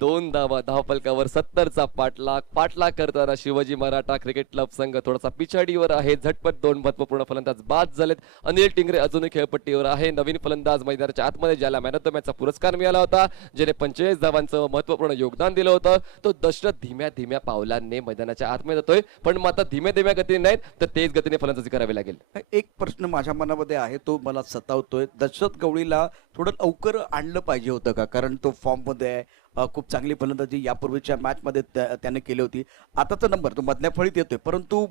दोन धावा धावफलकावर 70चा पाठलाग करताना शिवाजी मराठा क्रिकेट क्लब संघ थोडासा पिछाडीवर आहे. झटपट 2 महत्वपूर्ण फलंदाज बाद झालेत. अनिल टिंगरे अजूनही खेळपट्टीवर आहे. नवीन फलंदाज मैदानाच्या आतमध्ये ज्याला मॅन ऑफ द मॅचचा पुरस्कार मिळाला होता, ज्याने 45 धावांचं महत्वपूर्ण योगदान दिलं होतं, तो दशरथ धीम्या धीम्या पावलांनी मैदानाच्या आतमध्ये जातोय, पण मात्र धीम्या धीम्या गतीने नाहीत तर तेज गतीने फलंदाजी करावी लागेल. एक प्रश्न माझ्या मनामध्ये आहे, तो मला सतावतोय. दशरथ गवळीला थोडं लवकर आणलं पाहिजे होतं का? कारण तो फॉर्म मध्ये आहे. खूप चांगली फलंदाजी यापूर्वीच्या मॅच मध्ये त्याने केली होती. आताचा नंबर तो मधल्या फळीत येतोय, परंतु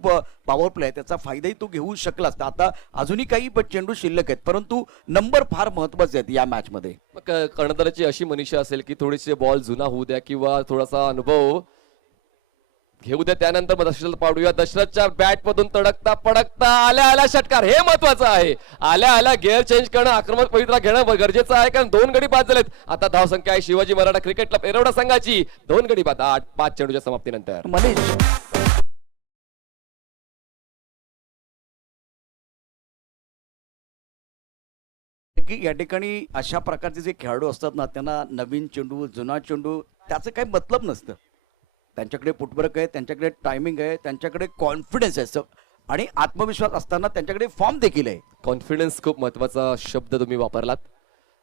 पॉवर प्ले त्याचा फायदाही तो घेऊ शकला असता. आता अजूनही काही चेंडू शिल्लक आहेत, परंतु नंबर फार महत्वाचे आहेत या मॅच मध्ये. कर्णधाराची अशी मनीषा असेल की थोडीशी बॉल जुना होऊ द्या किंवा थोडासा अनुभव घेऊ दे. त्यानंतर मग दशरथ पाडूया. दशरथच्या बॅट मधून तडकता पडकता आल्या आल्या षटकार, हे महत्वाचं आहे. आल्या आल्या गिअर चेंज करणं, आक्रमक पवित्रा घेणं गरजेचं आहे, कारण 2 गडी बाद झालेत. आता धाव संख्या आहे शिवाजी मराठा क्रिकेट क्लब एरवडा संघाची 2 गडी बाद 8-5 चेंडूच्या समाप्तीनंतर. मनीष, की या ठिकाणी अशा प्रकारचे जे खेळाडू असतात ना, त्यांना नवीन चेंडू जुना चेंडू त्याचं काही मतलब नसतं. त्यांच्याकडे फुटवर्क आहे, त्यांच्याकडे टायमिंग आहे, त्यांच्याकडे कॉन्फिडन्स आहे आणि आत्मविश्वास असताना त्यांच्याकडे फॉर्म देखील आहे. कॉन्फिडन्स खूप महत्वाचा शब्द तुम्ही वापरलात.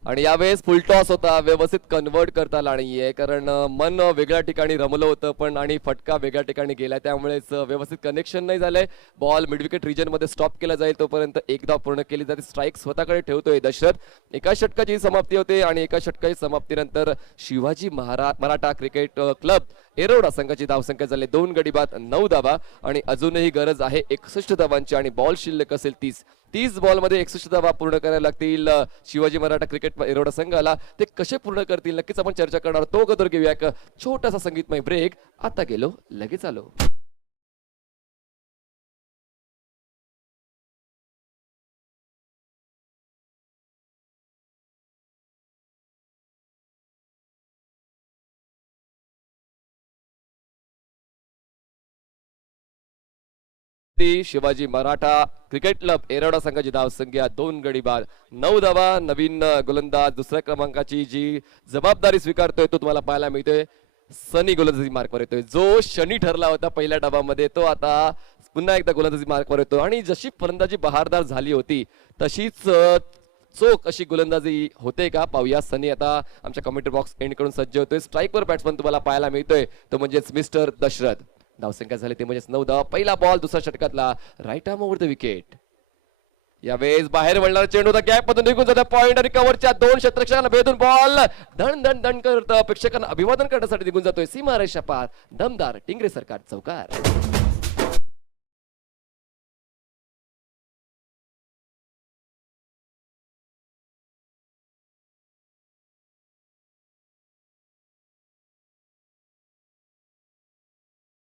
आणि यावेळेस फुल टॉस होता, व्यवस्थित कन्वर्ट करता आला नाहीये, कारण मन वेगळ्या ठिकाणी रमलं होतं पण आणि फटका वेगळ्या ठिकाणी गेला, त्यामुळेच व्यवस्थित कनेक्शन नाही झालंय. बॉल मिडविकेट रिजन मध्ये स्टॉप केला जाईल तोपर्यंत एकदा पूर्ण केली जाते. स्ट्राईक स्वतःकडे ठेवतोय दशरथ. एका षटकाची समाप्ती होते आणि एका षटकाची समाप्तीनंतर शिवाजी मराठा क्रिकेट क्लब एरवडा संघाची धावसंख्या झाली 2 गडी बाद 9 धावा आणि अजूनही गरज आहे 61 धावांची आणि बॉल शिल्लक असेल 30 बॉल मध्ये 61 धावा पूर्ण करायला लागतील शिवाजी मराठा क्रिकेट एरवडा संघाला. ते कसे पूर्ण करतील नक्कीच आपण चर्चा करणार. तो अगोदर घेऊया एक छोटासा संगीतमय ब्रेक. आता गेलो लगेच आलो. शिवाजी मराठा क्रिकेट क्लब एरवडा संघाची धावसंख्या 2 गडी बाद 9 धावा. नवीन गोलंदाज दुसऱ्या क्रमांकाची जी जबाबदारी स्वीकारतोय तो तुम्हाला पाहायला मिळतोय. सनी गोलंदाजी मार्कवर येतोय. जो शनी ठरला होता पहिल्या डावामध्ये तो आता पुन्हा एकदा गोलंदाजी मार्कवर येतो आणि जशी फलंदाजी बहारदार झाली होती तशीच चोख अशी गोलंदाजी होते का पाहूया. सनी आता आमच्या कमेंट्री बॉक्स एंड करून सज्ज होतोय. स्ट्राईकवर बॅट्समन तुम्हाला पाहायला मिळतोय तो म्हणजेच मिस्टर दशरथ. धावसंख्या झाली ते म्हणजेच 9 धावा. पहिला बॉल दुसऱ्या षटकातला right arm over the wicket. यावेळेस बाहेर वळणारा चेंडू होता, गॅप मधून निघून जातो. पॉइंट आणि कव्हरच्या 2 क्षेत्ररक्षकांना भेदून बॉल धन धन धन करत प्रेक्षकांना अभिवादन करण्यासाठी निघून जातोय. सीमारेषा पार दमदार टिंगरे सरकार चौकार.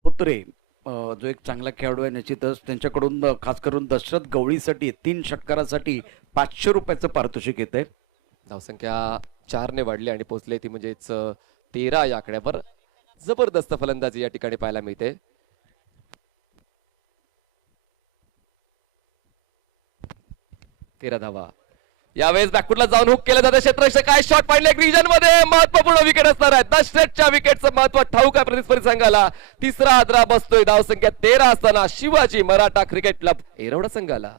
उतरे जो एक चांगला खेळाडू आहे निश्चितच त्यांच्याकडून खास करून दशरथ गवळीसाठी 3 षटकारासाठी 500 रुपयाचं पारितोषिक येते. धावसंख्या 4 ने वाढली आणि पोहोचले ती म्हणजेच 13 या आकड्यावर. जबरदस्त फलंदाजी या ठिकाणी पाहायला मिळते. 13 धावा. यावेळेस बॅकफुटला जाऊन हुक केलं जातं. क्षेत्ररक्षक काय शॉट पाडले रिजन मध्ये महत्वपूर्ण विकेट असणार आहे. दशरथच्या विकेटचं महत्व ठाऊक आहे प्रतिस्पर्धी संघाला. तिसरा आदरा बसतोय धावसंख्या 13 असताना शिवाजी मराठा क्रिकेट क्लब एरवडा संघाला.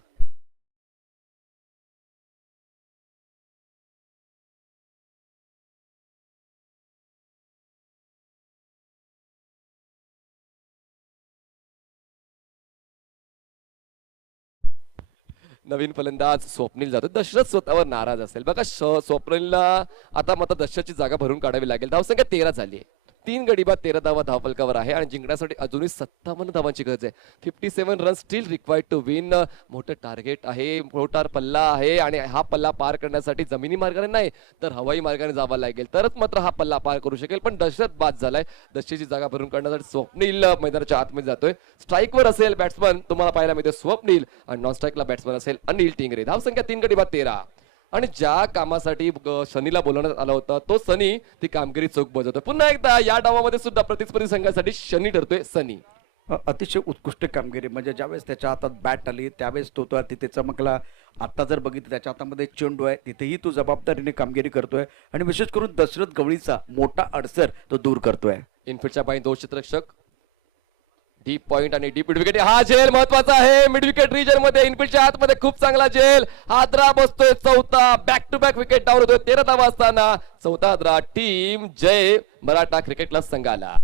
नवीन फलंदाज स्वप्नील जातो. दशरथ स्वतःवर नाराज असेल बघा. स्वप्नीलला आता मात्र दशरथची जागा भरून काढावी लागेल. धावसंख्या 13 झाली. 3 गडी बाद 13 धावा धावफलकावर आहे आणि जिंकण्यासाठी अजूनही 57 धावांची गरज आहे. 57 run still required to win. मोठं टार्गेट आहे, मोठा पल्ला आहे आणि हा पल्ला पार करण्यासाठी जमिनी मार्गाने नाही तर हवाई मार्गाने जावं लागेल तरच मात्र हा पल्ला पार करू शकेल. पण दशरथ बाद झालाय. दशरथची जागा भरून काढण्यासाठी स्वप्नील मैदानाच्या आतमध्ये जातोय. स्ट्राईकवर असेल बॅट्समन तुम्हाला पाहायला मिळते स्वप्नील आणि नॉन स्ट्राईकला बॅट्समन असेल अनिल टिंगरे. धावसंख्या 3 गडी बाद 13 आणि ज्या कामासाठी शनीला बोलवण्यात आलं होतं तो सनी ती कामगिरी चोख बजावतोय. पुन्हा एकदा या डावामध्ये सुद्धा प्रतिस्पर्धी संघासाठी शनी ठरतोय सनी. अतिशय उत्कृष्ट कामगिरी म्हणजे ज्यावेळेस त्याच्या हातात बॅट आली त्यावेळेस तो तिथे चमकला. आता जर बघितलं त्याच्या हातामध्ये चेंडू आहे तिथेही तो जबाबदारीने कामगिरी करतोय आणि विशेष करून दशरथ गवळीचा मोठा अडसर तो दूर करतोय. इनफिटच्या बाई 2 क्षेत्ररक्षक डीप पॉइंट आणि डीप मिडविकेट. हा झेल महत्वाचा आहे. मिडविकेट रिजन मध्ये इनफिल्डच्या आतमध्ये खूप चांगला झेल. हादरा बसतोय. चौथा back to back wicket down होतोय. 13 धावा असताना चौथा हादरा team Jay Maratha cricket club संघाला.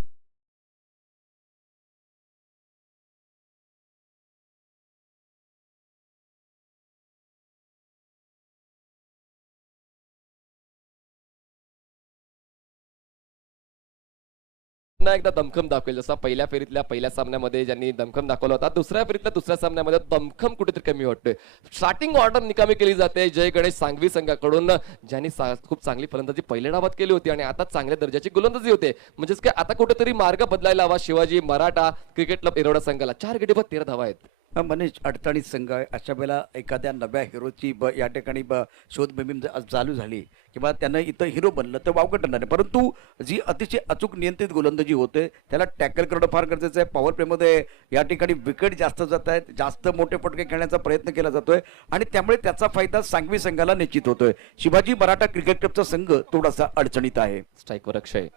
पुन्हा एकदा दमखम दाखवेल. जसा पहिल्या फेरीतल्या पहिल्या सामन्यामध्ये ज्यांनी दमखम दाखवला होता, दुसऱ्या फेरीतल्या दुसऱ्या सामन्यामध्ये दमखम कुठेतरी कमी वाटतोय. स्टार्टिंग ऑर्डर निकामी केली जाते जय गणेश सांगवी संघाकडून, ज्यांनी खूप चांगली फलंदाजी पहिल्या डावात केली होती आणि आता चांगल्या दर्जाची गोलंदाजी होते. म्हणजेच काय आता कुठेतरी मार्ग बदलायला हवा शिवाजी मराठा क्रिकेट क्लब एरोडा संघाला. 4 गडी बाद 13 धावा आहेत. मनीष, अडचणीत संघ आहे. अशा वेळेला एखाद्या नव्या हिरोची या ठिकाणी शोध मोहीम चालू झाली किंवा त्यानं इथं हिरो बनलं तर वावगं ठरणार नाही. परंतु जी अतिशय अचूक नियंत्रित गोलंदाजी होते त्याला टॅकल करणं फार गरजेचं आहे. पॉवर प्लेमध्ये या ठिकाणी विकेट जास्त जात आहेत, जास्त मोठे फटके खेळण्याचा प्रयत्न केला जातोय आणि त्यामुळे त्याचा फायदा सांगवी संघाला निश्चित होतोय. शिवाजी मराठा क्रिकेट क्लबचा संघ थोडासा अडचणीत आहे. स्ट्राईकवर अक्षय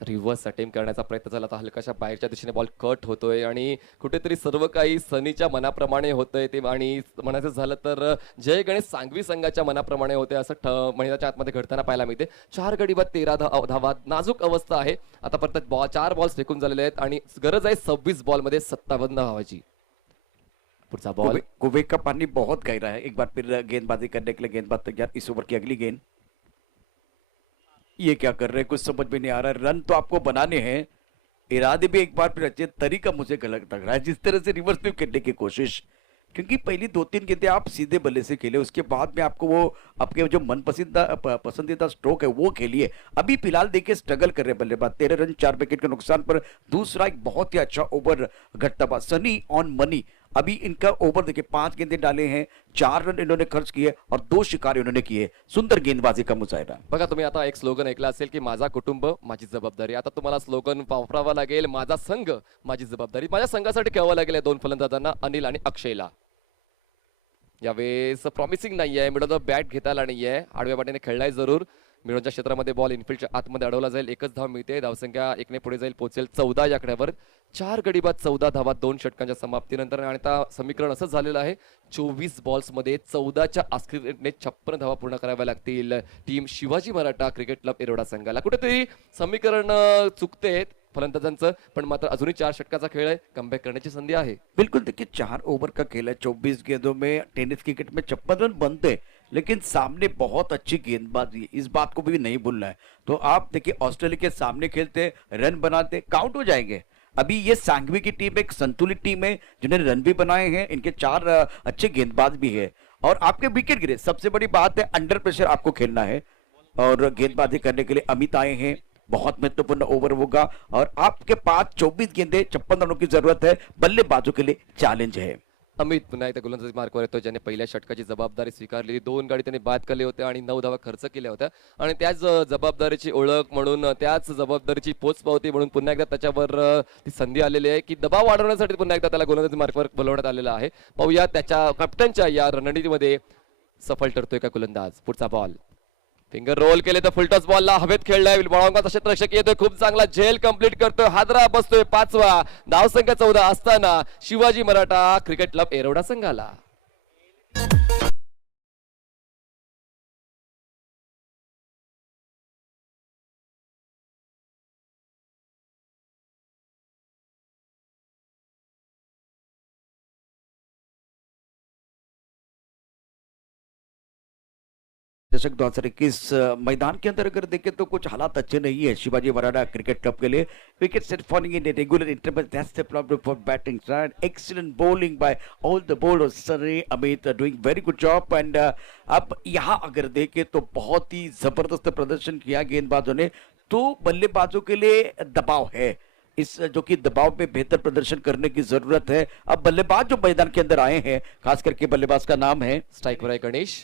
रिव्हर्स अटेम्प्ट करण्याचा प्रयत्न झाला तर हलकाशा बाहेरच्या दिशेने बॉल कट होतोय आणि कुठेतरी सर्व काही सनीच्या मनाप्रमाणे होतंय ते. आणि म्हणायचं झालं तर जय गणेश सांगवी संघाच्या मनाप्रमाणे होते असं महिन्याच्या आतमध्ये घडताना पाहायला मिळते. 4 गडी बाद 13 धावा. नाजूक अवस्था आहे. आतापर्यंत 4 बॉल्स फेकून झालेले आहेत आणि गरज आहे 26 बॉलमध्ये 57 धावाची. पुढचा बॉल कुवे का पानी बहुत गहरा है. एक बार फिर गेंदबाजी करने के लिए गेंदबाज तैयार. इस ओवर की अगली गेंद. ये क्या कर रहे हैं, कुछ समझ में नहीं आ रहा है. रन तो आपको बनाने हैं, इरादे भी एक बार फिर अच्छे. तरीका मुझे गलत लग रहा है जिस तरह से रिवर्स स्वीप करने की कोशिश, क्योंकि पहली 2-3 गेंदें आप सीधे बल्ले से खेले, उसके बाद में आपको वो आपके जो मन पसंदीदा स्ट्रोक है वो खेलिए. अभी फिलहाल देखिए स्ट्रगल कर रहे बल्लेबाज. 13 रन 4 विकेट के नुकसान पर दूसरा एक बहुत ही अच्छा ओवर घटता हुआ. सनी ऑन मनी. अभी इनका ओवर देखिए 5 गेंदें डाले हैं, 4 रन इन्होंने खर्च किए और 2 शिकार इन्होंने किए. सुंदर गेंदबाजी का मुजाहिरा. बघा तुम्ही आता एक स्लोगन ऐकलं असेल की माझा कुटुंब माझी जबाबदारी. आता तुम्हाला स्लोगन वापरावा लागेल माझा संघ माझी जबाबदारी. माझ्या संघासाठी खेळावं लागेल या 2 फलंदाजांना अनिल आणि अक्षयला. यावेळेस प्रॉमिसिंग नाहीये. मिडल बॅट घेता आला नाहीये. आडव्या बाटीने खेळलाय जरूर. मिडलच्या क्षेत्रामध्ये बॉल इनफिल्डच्या आतमध्ये अडवला जाईल. 1च धाव मिळते. धावसंख्या 1ने पुढे जाईल, पोहोचेल 14 या आकड्यावर. 4 गडी बाद 14 धावा 2 षटकांच्या समाप्तीनंतर. आणि आता समीकरण असं झालेलं आहे 24 बॉल्समध्ये 14च्या आस्क्रीने 56 धावा पूर्ण कराव्या लागतील team Shivaji Maratha cricket club एरोडा संघाला. कुठेतरी समीकरण चुकते फलंदाजांचं, पण मात्र अजूनही 4 षटकाचा खेळ आहे. कमबॅक करण्याची संधी आहे. बिल्कुल देखिए 4 ओवर का खेल है. 24 गेंदों में टेनिस क्रिकेट में 56 रन बनते हैं, लेकिन सामने बहुत अच्छी गेंदबाजी है. इस बात को भी नहीं भूलना है. तो आप देखिए ऑस्ट्रेलिया के सामने खेलते, रन बनाते, काउंट हो जाएंगे. अभी ये सांघवी की टीम एक संतुलित टीम है जिन्होंने रन भी बनाए हैं. इनके 4 अच्छे गेंदबाज भी है और आपके विकेट गिरे. सबसे बड़ी बात है अंडर प्रेशर आपको खेलना है और गेंदबाजी करने के लिए अमित आए हैं. बहुत महत्वपूर्ण ओवर होगा और आपके पास 24 गेंदे 56 रनों की जरूरत है. बल्लेबाजों के लिए चैलेंज है. अमित पुन्हा एकदा गोलंदाजी मार्कवर येतो, ज्याने पहिल्या षटकाची जबाबदारी स्वीकारलेली. 2 गाडी त्यांनी बाद केले होते आणि 9 धावा खर्च केल्या होत्या आणि त्याच जबाबदारीची ओळख म्हणून, त्याच जबाबदारीची पोचपावती म्हणून पुन्हा एकदा त्याच्यावर ती संधी आलेली आहे की दबाव वाढवण्यासाठी पुन्हा एकदा त्याला गोलंदाजी मार्कवर बोलवण्यात आलेला आहे. पाहूया त्याच्या कॅप्टनच्या या रणनीतीमध्ये सफल ठरतोय का गोलंदाज. पुढचा बॉल फिंगर रोल केले तर फुलटॉस बॉलला हवेत खेळलाय. बळावंगाचा क्षेत्ररक्षक येतोय, खूप चांगला झेल कंप्लीट करतोय. हादरा बसतोय 5वा. धावसंख्या 14 असताना शिवाजी मराठा क्रिकेट क्लब एरोडा संघाला. दशक 2021 मैदान के अंदर अगर देखें तो कुछ हालात अच्छे नहीं है शिवाजी मराठा क्रिकेट क्लब के लिए. Wicket set falling in regular interval, that's the problem for batting side. Excellent bowling bye all the bowlers. Sunny Amit doing very good job. End अब यहाँ अगर देखें तो बहुत ही जबरदस्त प्रदर्शन किया गेंदबाजों ने. तो बल्लेबाजों के लिए दबाव है, इस जो कि दबाव में बेहतर प्रदर्शन करने की जरूरत है. अब बल्लेबाज जो मैदान के अंदर आए हैं, खास करके बल्लेबाज का नाम है स्ट्राईकवर आहे गणेश.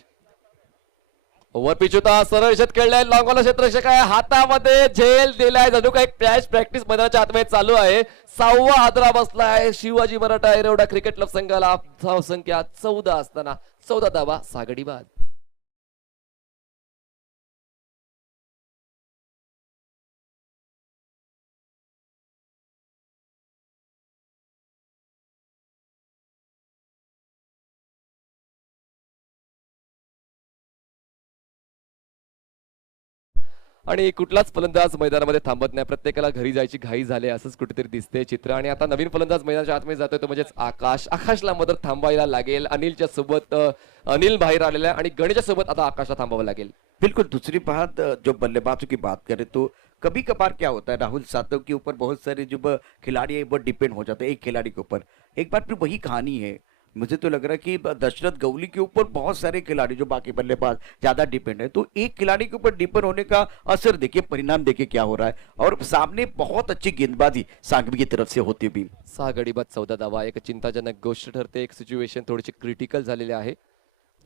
ओव्हर पिच होता, सरळ शत खेळलाय. लॉंगॉला क्षेत्ररक्षक आहे, हातामध्ये झेल दिलाय. जणू काही फ्लॅश प्रॅक्टिस मैदानाच्या आतमध्ये चालू आहे. 6वा हादरा बसलाय शिवाजी मराठा एरोडा क्रिकेट क्लब संघाला. धावसंख्या 14 असताना 14 धावा 6 गडी बाद. आणि कुठलाच फलंदाज मैदानामध्ये थांबत नाही. प्रत्येकाला घरी जायची घाई झाली असंच कुठेतरी दिसते चित्र. आणि आता नवीन फलंदाज मैदानाच्या आतमध्ये जातोय तो म्हणजेच आकाशला मदत थांबवायला लागेल. अनिलच्या सोबत अनिल बाहेर आलेला आहे आणि गणेशच्या सोबत आता आकाशला थांबावं लागेल. बिल्कुल. दूसरी बात, जो बल्लेबाजों की बात करें तो कभी कभार क्या होता है राहुल सातव के ऊपर बहुत सारे जो खिलाड़ी है वो डिपेंड हो जाते हैं एक खिलाड़ी के ऊपर। एक बार फिर वही कहानी है, मुझे तो लग रहा है कि दशरथ गौली के ऊपर बहुत सारे खिलाड़ी जो बाकी बल्लेबाज ज्यादा डिपेंड है, तो एक खिलाड़ी के ऊपर डिपेंड होने का असर देखिए, परिणाम देखिए क्या हो रहा है। और सामने बहुत अच्छी गेंदबाजी सांघवी की तरफ से होती हुई। 6 गडी बाद 14 धावा, एक चिंताजनक गोष्ट ठरते, एक सिच्युएशन थोडीशी क्रिटिकल झालेली आहे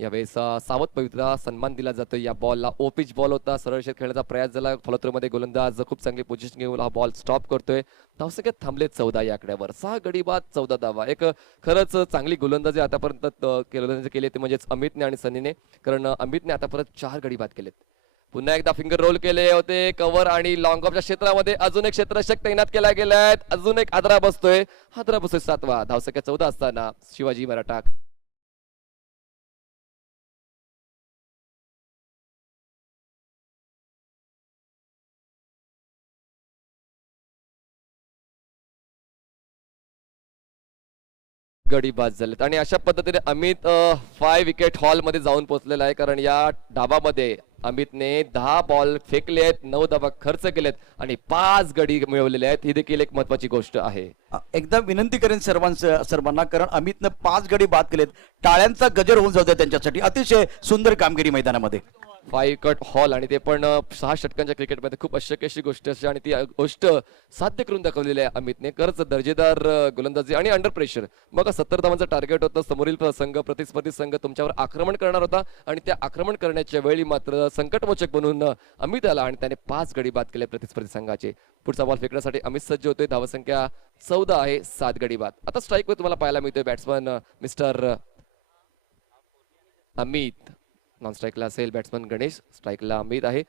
यावेळेस सावध पवित्रा सन्मान दिला जातो या बॉलला। ओपिच बॉल होता, सरळ शेत खेळण्याचा प्रयास झाला, फॉलोथ्रोमध्ये गोलंदाज खूप चांगली पोझिशन घेऊन हा बॉल स्टॉप करतोय। धावसंख्या थांबलेत 14 या आकड्यावर, 6 गडी बाद 14 धावा, एक खरंच चांगली गोलंदाजी आतापर्यंत केली ते म्हणजेच अमितने आणि सनीने, कारण अमितने आतापर्यंत 4 गडी बाद केलेत। पुन्हा एकदा फिंगर रोल केले होते कव्हर आणि लॉंग ऑफच्या क्षेत्रामध्ये अजून एक क्षेत्ररक्षक तैनात केला गेलाय, अजून एक आदरा बसतोय 7वा, धावसंख्या 14 असताना शिवाजी मराठा गडी बाद झालेत आणि अशा पद्धतीने अमित 5 विकेट हॉल मध्ये जाऊन पोहोचलेला आहे, कारण या डाबामध्ये अमितने 10 बॉल फेकले आहेत, 9 धावा खर्च केलेत आणि 5 गडी मिळवलेले आहेत। ही देखील एक महत्वाची गोष्ट आहे। एकदा विनंती करेन सर्वांना, कारण अमितनं 5 गडी बाद केलेत, टाळ्यांचा गजर होऊन जाऊ द्या त्यांच्यासाठी, अतिशय सुंदर कामगिरी मैदानामध्ये। 5 विकेट हॉल आणि ते पण 6 षटकांच्या क्रिकेटमध्ये खूप अशक्य गोष्ट असते आणि ती गोष्ट साध्य करून दाखवलेली आहे अमितने। खरंच दर्जेदार गोलंदाजी आणि अंडर प्रेशर, मग 70 धावांचं टार्गेट होतं, समोरील संघ प्रतिस्पर्धी संघ तुमच्यावर आक्रमण करणार होता आणि त्या आक्रमण करण्याच्या वेळी मात्र संकटमोचक बनून अमित आला आणि त्याने 5 गडी बाद केले प्रतिस्पर्धी संघाचे। पुढचा बॉल फेकण्यासाठी अमित सज्ज होतोय, धावसंख्या 14 आहे, 7 गडी बाद। आता स्ट्राईक वर तुम्हाला पाहायला मिळतोय बॅट्समन मिस्टर अमित, नॉन स्ट्राईकला असेल बॅट्समन गणेश, स्ट्राईकला अमित आहे।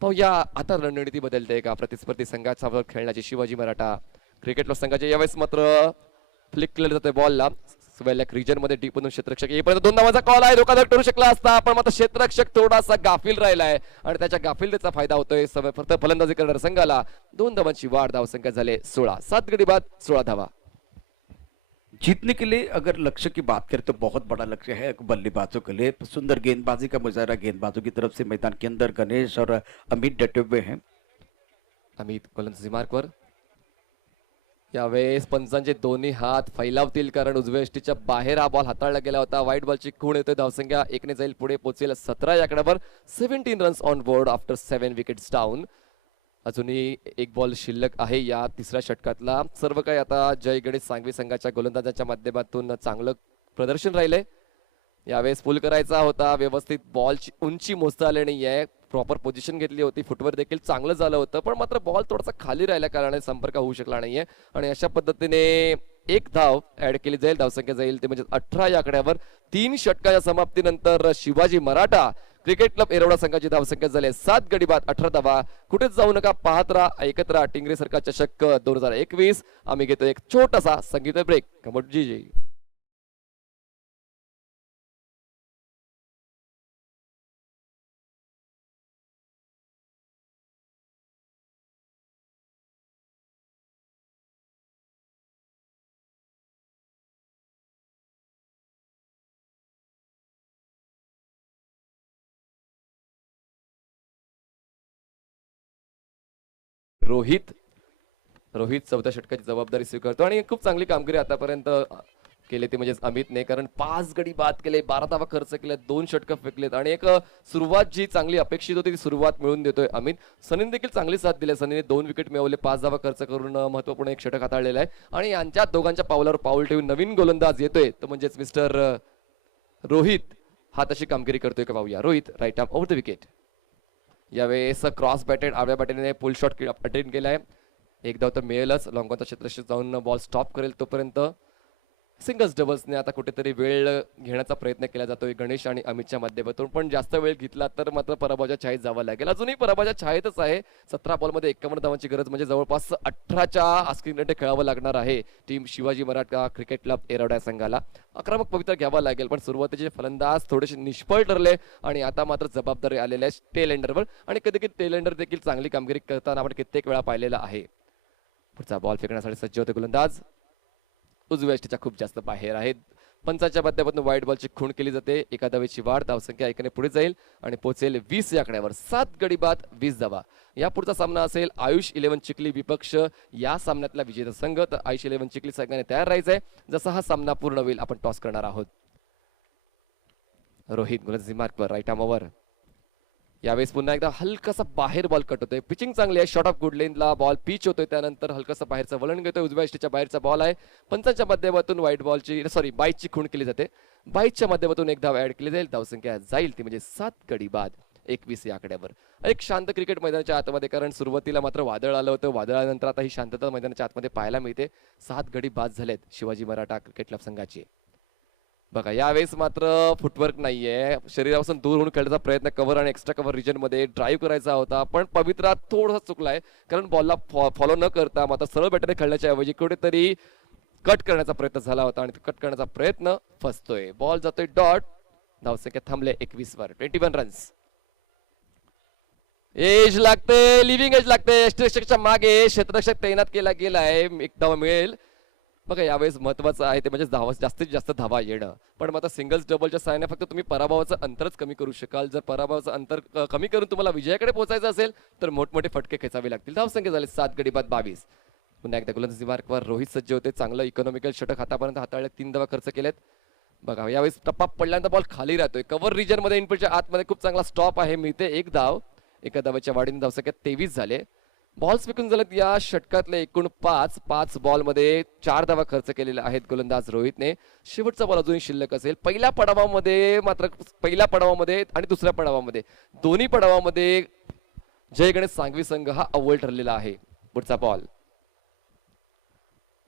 पाहूया आता रणनीती बदलते का प्रतिस्पर्धी संघाचा खेळण्याची शिवाजी मराठा क्रिकेट संघाचे। यावेळेस मात्र फ्लिक केलं जाते बॉलला वेलॅक रिजन मध्ये डीप मधून क्षेत्ररक्षक येईपर्यंत 2 धावांचा कॉल आहे, धोकादायक ठरू शकला असता, पण मात्र क्षेत्ररक्षक थोडासा गाफील राहिलाय आणि त्याच्या गाफिलतेचा फायदा होतोय फक्त फलंदाजी करणाऱ्या संघाला। 2 धावांची वाढ, धावसंख्या झाले 16, 7 गडी बाद 16 धावा। जीतने के लिए अगर लक्ष्य की बात करें तो बहुत बड़ा लक्ष्य है बल्लेबाजों के लिए। सुंदर गेंदबाजी का मुजाहरा गेंदबाजों की तरफ से मैदान के अंदर गणेश और अमित डटे हुए हैं। अमित गोलंदाजी मार्कवर, यावेळेस पंचांचे दोन्ही हात फैलावतील, कारण उजव्या यष्टीच्या बाहेर हा बॉल हाताळला गेला होता। व्हाईट बॉलची खूण येते, धावसंख्या 1 ने जाईल पुढे, पोहोचेल 17 या आकड्यावर। 17 runs on board after 7 wickets down. अजूनही एक बॉल शिल्लक आहे या तिसऱ्या षटकातला। सर्व काही आता जय गणेश सांगवी संघाच्या गोलंदाजाच्या माध्यमातून चांगलं प्रदर्शन राहिले। यावेळेस फुल करायचा होता, व्यवस्थित बॉलची उंची मोजता आली नाहीये, प्रॉपर पोझिशन घेतली होती, फुटवर देखील चांगलं झालं होतं, पण मात्र बॉल थोडासा खाली राहिल्या कारणाने संपर्क होऊ शकला नाहीये आणि अशा पद्धतीने एक धाव ऍड केली जाईल, धावसंख्या जाईल ते म्हणजे 18 या आकड्यावर। 3 षटकाच्या समाप्तीनंतर शिवाजी मराठा क्रिकेट क्लब एरोडा संघाची धावसंख्या झाली 7 गडी बाद 18 धावा। कुठेच जाऊ नका, पाहत राहा, ऐकत राहा टिंगरे सरकार चषक 2021। आम्ही घेतो एक छोटासा संगीत ब्रेक। कमोड जी रोहित 14 षटकाची जबाबदारी स्वीकारतो आणि खूप चांगली कामगिरी आतापर्यंत केली ती म्हणजे अमितने, कारण 5 गडी बाद केले, 12 धावा खर्च केले, 2 षटकं फेकलेत आणि एक सुरुवात जी चांगली अपेक्षित होती ती सुरुवात मिळून देतोय अमित। सनीने देखील चांगली साथ दिली, सनीने 2 विकेट मिळवले, 5 धावा खर्च करून महत्त्वपूर्ण एक षटक हाताळलेलं आहे आणि यांच्या दोघांच्या पावलावर पाऊल ठेवून नवीन गोलंदाज येतोय तो म्हणजेच मिस्टर रोहित, हा तशी कामगिरी करतोय का पाहूया। Rohit right arm over the wicket, यावेळेस क्रॉस बॅटेड आडव्या बॅटेने पुल शॉट अटेंड केलाय, एक धाव तर मिळेलच, लॉंगॉनचा क्षेत्ररक्षक जाऊन बॉल स्टॉप करेल तोपर्यंत सिंगल्स डबल्सने आता कुठेतरी वेळ घेण्याचा प्रयत्न केला जातोय गणेश आणि अमितच्या माध्यमातून, पण जास्त वेळ घेतला तर मात्र पराभवाच्या छायेत जावं लागेल। अजूनही पराभवाच्या छायेतच आहे, 17 बॉलमध्ये 51 धावांची गरज म्हणजे जवळपास 18च्या आस्किंग खेळावं लागणार आहे team Shivaji Maratha cricket club एरोडा संघाला। आक्रमक पवित्रा घ्यावा लागेल, पण सुरुवातीचे फलंदाज थोडेसे निष्फळ ठरले आणि आता मात्र जबाबदारी आलेली आहे टेल एंडरवर आणि कधी कधी टेल एंडर देखील चांगली कामगिरी करताना आपण कित्येक वेळा पाहिलेला आहे। पुढचा बॉल फेकण्यासाठी सज्ज होते गोलंदाज, उजव्या यष्टीच्या खूप जास्त बाहेर आहेत, पंचांच्या माध्यमातून वाईट बॉलची खूण केली जाते. एका धावेची वाढ, धावसंख्या एकाने पुढे जाईल आणि पोहोचेल 20 या आकड्यावर. 7 गडी बाद 20 धावा. या पुढचा सामना असेल आयुष 11 चिखली विपक्ष या सामन्यातला विजेता संघ. तर आयुष 11 चिखली संघाने तयार राहायचंय. जसा हा सामना पूर्ण होईल आपण टॉस करणार आहोत. रोहित गोलंदाजी मार्कवर, राईट आर्मवर. यावेळेस पुन्हा एकदा हलकासा बाहेर बॉल कट होतोय. पिचिंग चांगली आहे. शॉर्ट ऑफ गुड लेनला बॉल पिच होतोय. त्यानंतर हलकासा बाहेरचा वळण घेतोय. उजव्या इष्टीच्या बाहेरचा बॉल आहे. पंचांच्या माध्यमातून व्हाईट बॉलची बाईटची खूण केली जाते. बाईटच्या माध्यमातून एक धाव ऍड केली जाईल. धावसंख्या जाईल ती म्हणजे 7 गडी बाद 21 या आकड्यावर. एक शांत क्रिकेट मैदानाच्या आतमध्ये, कारण सुरुवातीला मात्र वादळ आलं होतं. वादळानंतर आता ही शांतता मैदानाच्या आतमध्ये पाहायला मिळते. 7 गडी बाद झालेत शिवाजी मराठा क्रिकेट क्लब संघाचे. बघा यावेळेस मात्र फुटवर्क नाहीये. शरीरापासून दूर होऊन खेळण्याचा प्रयत्न कव्हर आणि एक्स्ट्रा कव्हर रिजन मध्ये ड्राईव्ह करायचा होता, पण पवित्रा थोडासा चुकलाय. कारण बॉलला फॉलो न करता मात्र सरळ बॅटने खेळण्याच्या ऐवजी कुठेतरी कट करण्याचा प्रयत्न झाला होता आणि कट करण्याचा प्रयत्न फसतोय. बॉल जातोय डॉट. धावसंख्या थांबले 21 वर. 21 रन्स. एज लागते, लिव्हिंग एज लागते. यष्टिरक्षकच्या मागे क्षेत्ररक्षक तैनात केला गेलाय. एक धाव मिळेल. बघा यावेळेस महत्वाचं आहे ते म्हणजे जास्तीत जास्त धावा येणं. पण मात्र सिंगल्स डबलच्या सहाय्याने फक्त तुम्ही पराभवाचं अंतरच कमी करू शकाल. जर पराभवाचं अंतर कमी करून तुम्हाला विजयाकडे पोहोचायचं असेल तर मोठमोठे फटके खेचावे लागतील. धावसंख्या झाले 7 गडी बाद 22. पुन्हा एकदा गोलंदाजी मार्कवर रोहित सज्ज होते. चांगलं इकॉनॉमिकल षटक हातापर्यंत हाताळले. 3 धावा खर्च केलेत. बघा यावेळेस टप्पा पडल्यानंतर बॉल खाली राहतोय. कव्हर रिजन मध्ये इनपुटच्या आतमध्ये खूप चांगला स्टॉप आहे. मिळते एक धाव. एका धावाच्या वाढीने धावसंख्या 23 झाले. बॉल्स विकून झालेत या षटकातले एकूण 5 बॉलमध्ये 4 धावा खर्च केलेल्या आहेत गोलंदाज रोहितने. शेवटचा बॉल अजूनही शिल्लक असेल. पहिल्या पडावामध्ये आणि दुसऱ्या पडावामध्ये दोन्ही पडावामध्ये जय गणेश सांगवी संघ हा अव्वल ठरलेला आहे. पुढचा बॉल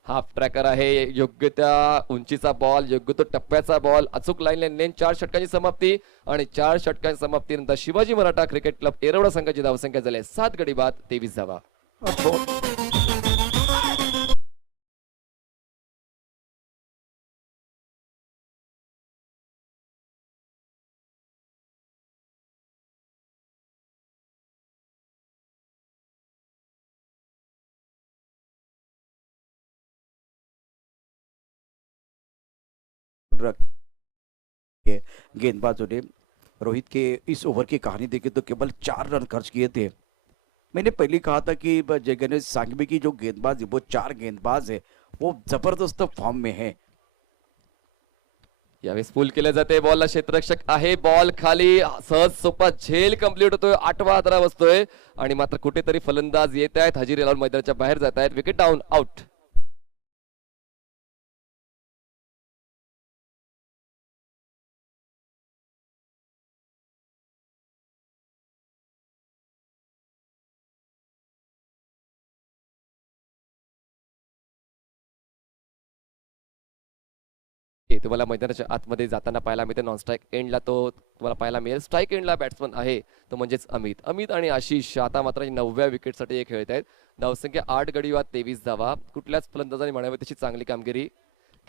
हाफ ट्रॅकर आहे. योग्य त्या उंचीचा बॉल, योग्य तो टप्प्याचा बॉल, अचूक लाईन लेन. 4 षटकांची समाप्ती आणि 4 षटकांच्या समाप्तीनंतर शिवाजी मराठा क्रिकेट क्लब येरवडा संघाची धावसंख्या झाली 7 गडी बाद 23 धावा. गेंदबाजों ने रोहित के इस ओवर की कहानी देखी तो केवल 4 रन खर्च किए थे. मैंने पहले कहा था कि जय गणेश सांघवी की जो गेंदबाज है वो 4 गेंदबाज है, वो जबरदस्त फॉर्म में है. यावेळेस पुल केले जाते. बॉलला क्षेत्ररक्षक आहे. बॉल खाली सहज सोपा झेल कंप्लीट होतोय. 8वा आदरा बसतोय आणि मात्र कुठेतरी फलंदाज येत आहेत. हजेरी लावून मैदानाच्या बाहेर जात आहेत. Wicket down, out. तुम्हाला मैदानाच्या आतमध्ये जाताना पाहायला मिळते. नॉन स्ट्राईक एंडला तो तुम्हाला पाहायला मिळेल. स्ट्राईक एंडला बॅट्समन आहे तो म्हणजेच अमित आणि आशिष आता मात्र 9व्या विकेटसाठी हे खेळत आहेत. धावसंख्या 8 गडी बाद 23 धावा. कुठल्याच फलंदाजाने म्हणावी तशी चांगली कामगिरी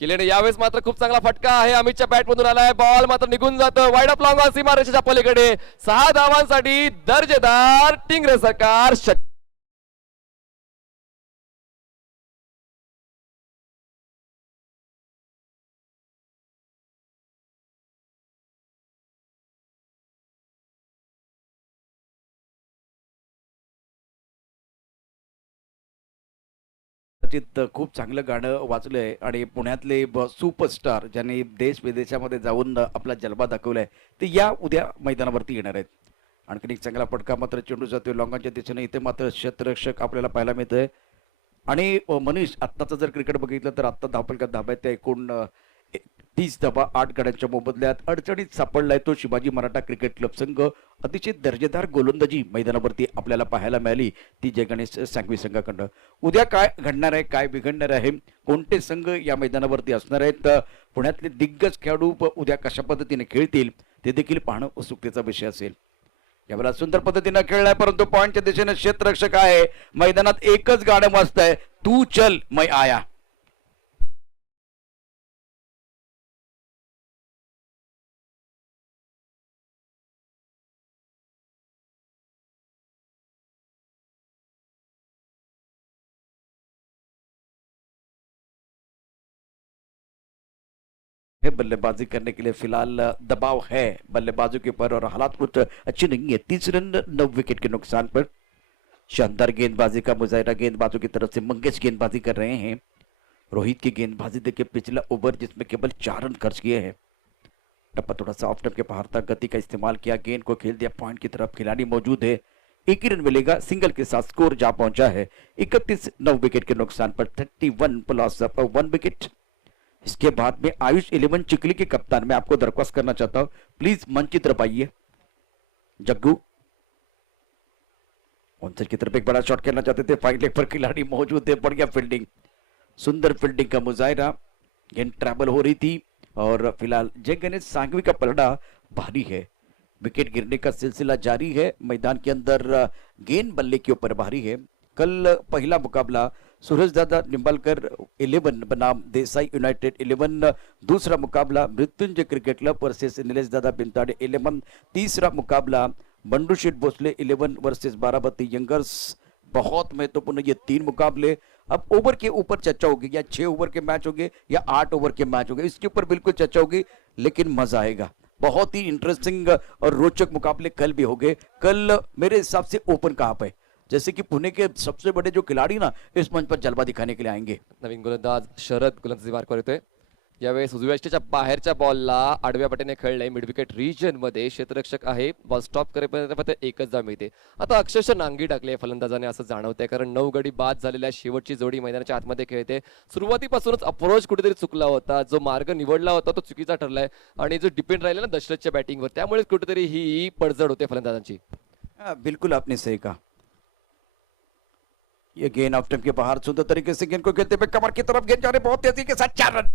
केल्याने यावेळेस मात्र खूप चांगला फटका आहे. अमितच्या बॅट मधून आलाय. बॉल मात्र निघून जातो वाईड ऑफ लॉंग ऑन सीमारेषेच्या पलीकडे. 6 धावांसाठी दर्जेदार टिंगरे सरकार. खूप चांगलं गाणं वाचलंय आणि पुण्यातले सुपरस्टार ज्यांनी देश विदेशामध्ये जाऊन आपला जलवा दाखवलाय ते या उद्या मैदानावरती येणार आहेत. आणखीन एक चांगला फटका मात्र चेंडू जातोय लॉंगाच्या दिशेने. इथे मात्र क्षेत्ररक्षक आपल्याला पाहायला मिळतोय. आणि मनीष आत्ताचं जर क्रिकेट बघितलं तर आत्ता धावफलकात धाब्यात त्या एकूण 30 धाबा 8 गड्यांच्या मोबदल्यात अडचणीत सापडलाय तो शिवाजी मराठा क्रिकेट क्लब संघ. अतिशय दर्जेदार गोलंदाजी मैदानावरती आपल्याला पाहायला मिळाली ती जय गणेश सांघवी संघाकडनं. उद्या काय घडणार आहे, काय बिघडणार आहे, कोणते संघ या मैदानावरती असणार आहेत, पुण्यातले दिग्गज खेळाडू उद्या कशा पद्धतीने खेळतील ते देखील पाहणं उत्सुकतेचा विषय असेल. यावेळेला सुंदर पद्धतीनं खेळलाय परंतु पॉईंटच्या दिशेने क्षेत्ररक्षक आहे. मैदानात एकच गाणं वाजतंय, तू चल मैं आया. है बल्लेबाजी करने के लिए फिलहाल दबाव है बल्लेबाजों के ऊपर और हालात कुछ अच्छी नहीं है। 30 रन 9 विकेट के नुकसान पर। शानदार गेंदबाजी का मुजाहिरा गेंदबाजों की तरफ से। मंगेश गेंदबाजी कर रहे हैं। रोहित की गेंदबाजी देखिए, पिछला ओवर जिसमें केवल 4 रन खर्च किए हैं। टप्पा थोड़ा सा ऑफ टप के बाहर तक गति का इस्तेमाल किया, गेंद को खेल दिया पॉइंट की तरफ। खिलाड़ी मौजूद है, एक ही रन मिलेगा। सिंगल के साथ स्कोर जा पहुंचा है 31 9 विकेट के नुकसान पर। 31 प्लस 1 विकेट। इसके बाद में आयुष 11 चिकली के कप्तान मैं आपको दरख्वास्त करना चाहता हूं, प्लीज मंच की तरफ आइए। जग्गू ऑनसाइड की तरफ एक बड़ा शॉट खेलना चाहते थे, फाइन लेग पर खिलाड़ी मौजूद है। बढ़िया फील्डिंग, सुंदर फील्डिंग का मुजाहिरा। गेंद ट्रैवल हो रही थी और फिलहाल जय गणेश सांघवी का पलड़ा भारी है। विकेट गिरने का सिलसिला जारी है। मैदान के अंदर गेंद बल्ले के ऊपर भारी है। कल पहला मुकाबला सूरज दादा निंबालकर 11 बनाम देसाई यूनाइटेड 11। दूसरा मुकाबला Mrityunjay cricket club versus Nilesh दादा बिनताड़े 11। तीसरा मुकाबला बंडू शेठ भोसले 11 वर्सेस बाराबती यंगर्स। बहुत महत्वपूर्ण ये 3 मुकाबले। अब ओवर के ऊपर चर्चा होगी, या 6 ओवर के मैच होंगे या 8 ओवर के मैच होंगे, इसके ऊपर बिल्कुल चर्चा होगी, लेकिन मजा आएगा। बहुत ही इंटरेस्टिंग और रोचक मुकाबले कल भी होंगे। कल मेरे हिसाब से ओपन कहाँ पे, जैसे कि पुणे के सबसे बड़े जो खिलाड़ी ना इस मंच पर जलवा दिखाने के लिए आएंगे। नवीन गोलंदाज शरद गोलंदाजी मार्क येतोय। यावेळेस उजव्या यष्टीच्या बाहेरच्या बॉलला आडव्या पाठीने खेळलंय मिड विकेट रिजन मध्ये। क्षेत्ररक्षक आहे, बॉल स्टॉप करेपर्यंत फक्त एकच धाव मिळते। आता अक्षरशः नांगी टाकली आहे फलंदाजाने असं जाणवतंय, कारण 9 गडी बाद झालेल्या शेवटची जोडी मैदानाच्या आतमध्ये खेळते। सुरुवातीपासूनच अप्रोच कुठेतरी चुकला होता, जो मार्ग निवडला होता तो चुकीचा ठरलाय आणि जो डिपेंड राहिला ना दशरथच्या बॅटिंगवर, त्यामुळे कुठेतरी ही पडझड होते फलंदाजांची। बिल्कुल आपने सही कहा। ये गेंद ऑफ स्टंप के बाहर सुंदर तरीके से गेंद को खेलते हुए कमर की तरफ गेंद जा रही, बहुत तेजी के साथ 4 रन।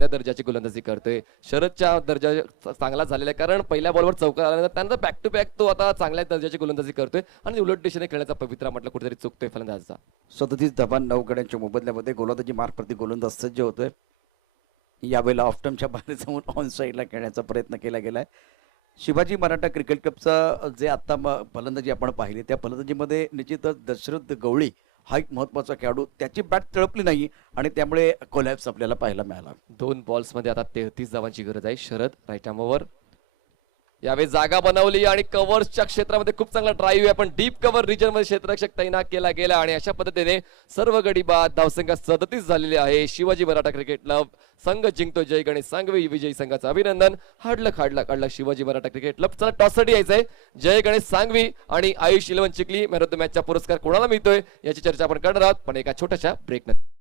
त्या दर्जाची गोलंदाजी करतोय। शरदच्या दर्जा चांगला झालेला आहे, कारण पहिल्या बॉलवर चौकार आल्यानंतर त्यानंतर बॅक टू बॅक तो आता चांगल्या दर्जाची गोलंदाजी करतोय आणि उलट दिशेने खेळण्याचा पवित्रा म्हटलं कुठेतरी चुकतोय फलंदाजाचा। 37 धावा 9 गड्यांच्या मोबदल्यामध्ये गोलंदाजी मार्क प्रति गोलंदाज सज्ज होतोय। यावेळेला ऑफ स्टंपच्या बाहेर जाऊन ऑन साईडला खेळण्याचा प्रयत्न केला गेलाय। शिवाजी मराठा क्रिकेट क्लबचा जे आता फलंदाजी आपण पाहिली, त्या फलंदाजीमध्ये निश्चितच दशरथ गवळी हा एक महत्वाचा खेळाडू, त्याची बॅट तळपली नाही आणि त्यामुळे कोलॅप्स आपल्याला पाहायला मिळाला। 2 बॉल्स मध्ये आता 33 धावांची गरज आहे। शरद राईट आर्मवर यावेळी जागा बनवली आणि कव्हर्सच्या क्षेत्रामध्ये खूप चांगला ड्राईव्ह आहे, पण डीप कव्हर रिजन मध्ये क्षेत्ररक्षक तैनात केला गेला आणि अशा पद्धतीने सर्व गडी बाद। धावसंख्या 37 झालेली आहे। शिवाजी मराठा क्रिकेट क्लब संघ जिंकतो। जय गणेश सांघवी विजयी संघाचं अभिनंदन। काढला शिवाजी मराठा क्रिकेट क्लब। चला टॉससाठी यायचंय। जय गणेश सांघवी आणि Ayush 11 Chikhli man of the मॅचचा पुरस्कार कोणाला मिळतोय याची चर्चा आपण करणार आहोत, पण एका छोट्याशा ब्रेक नंतर।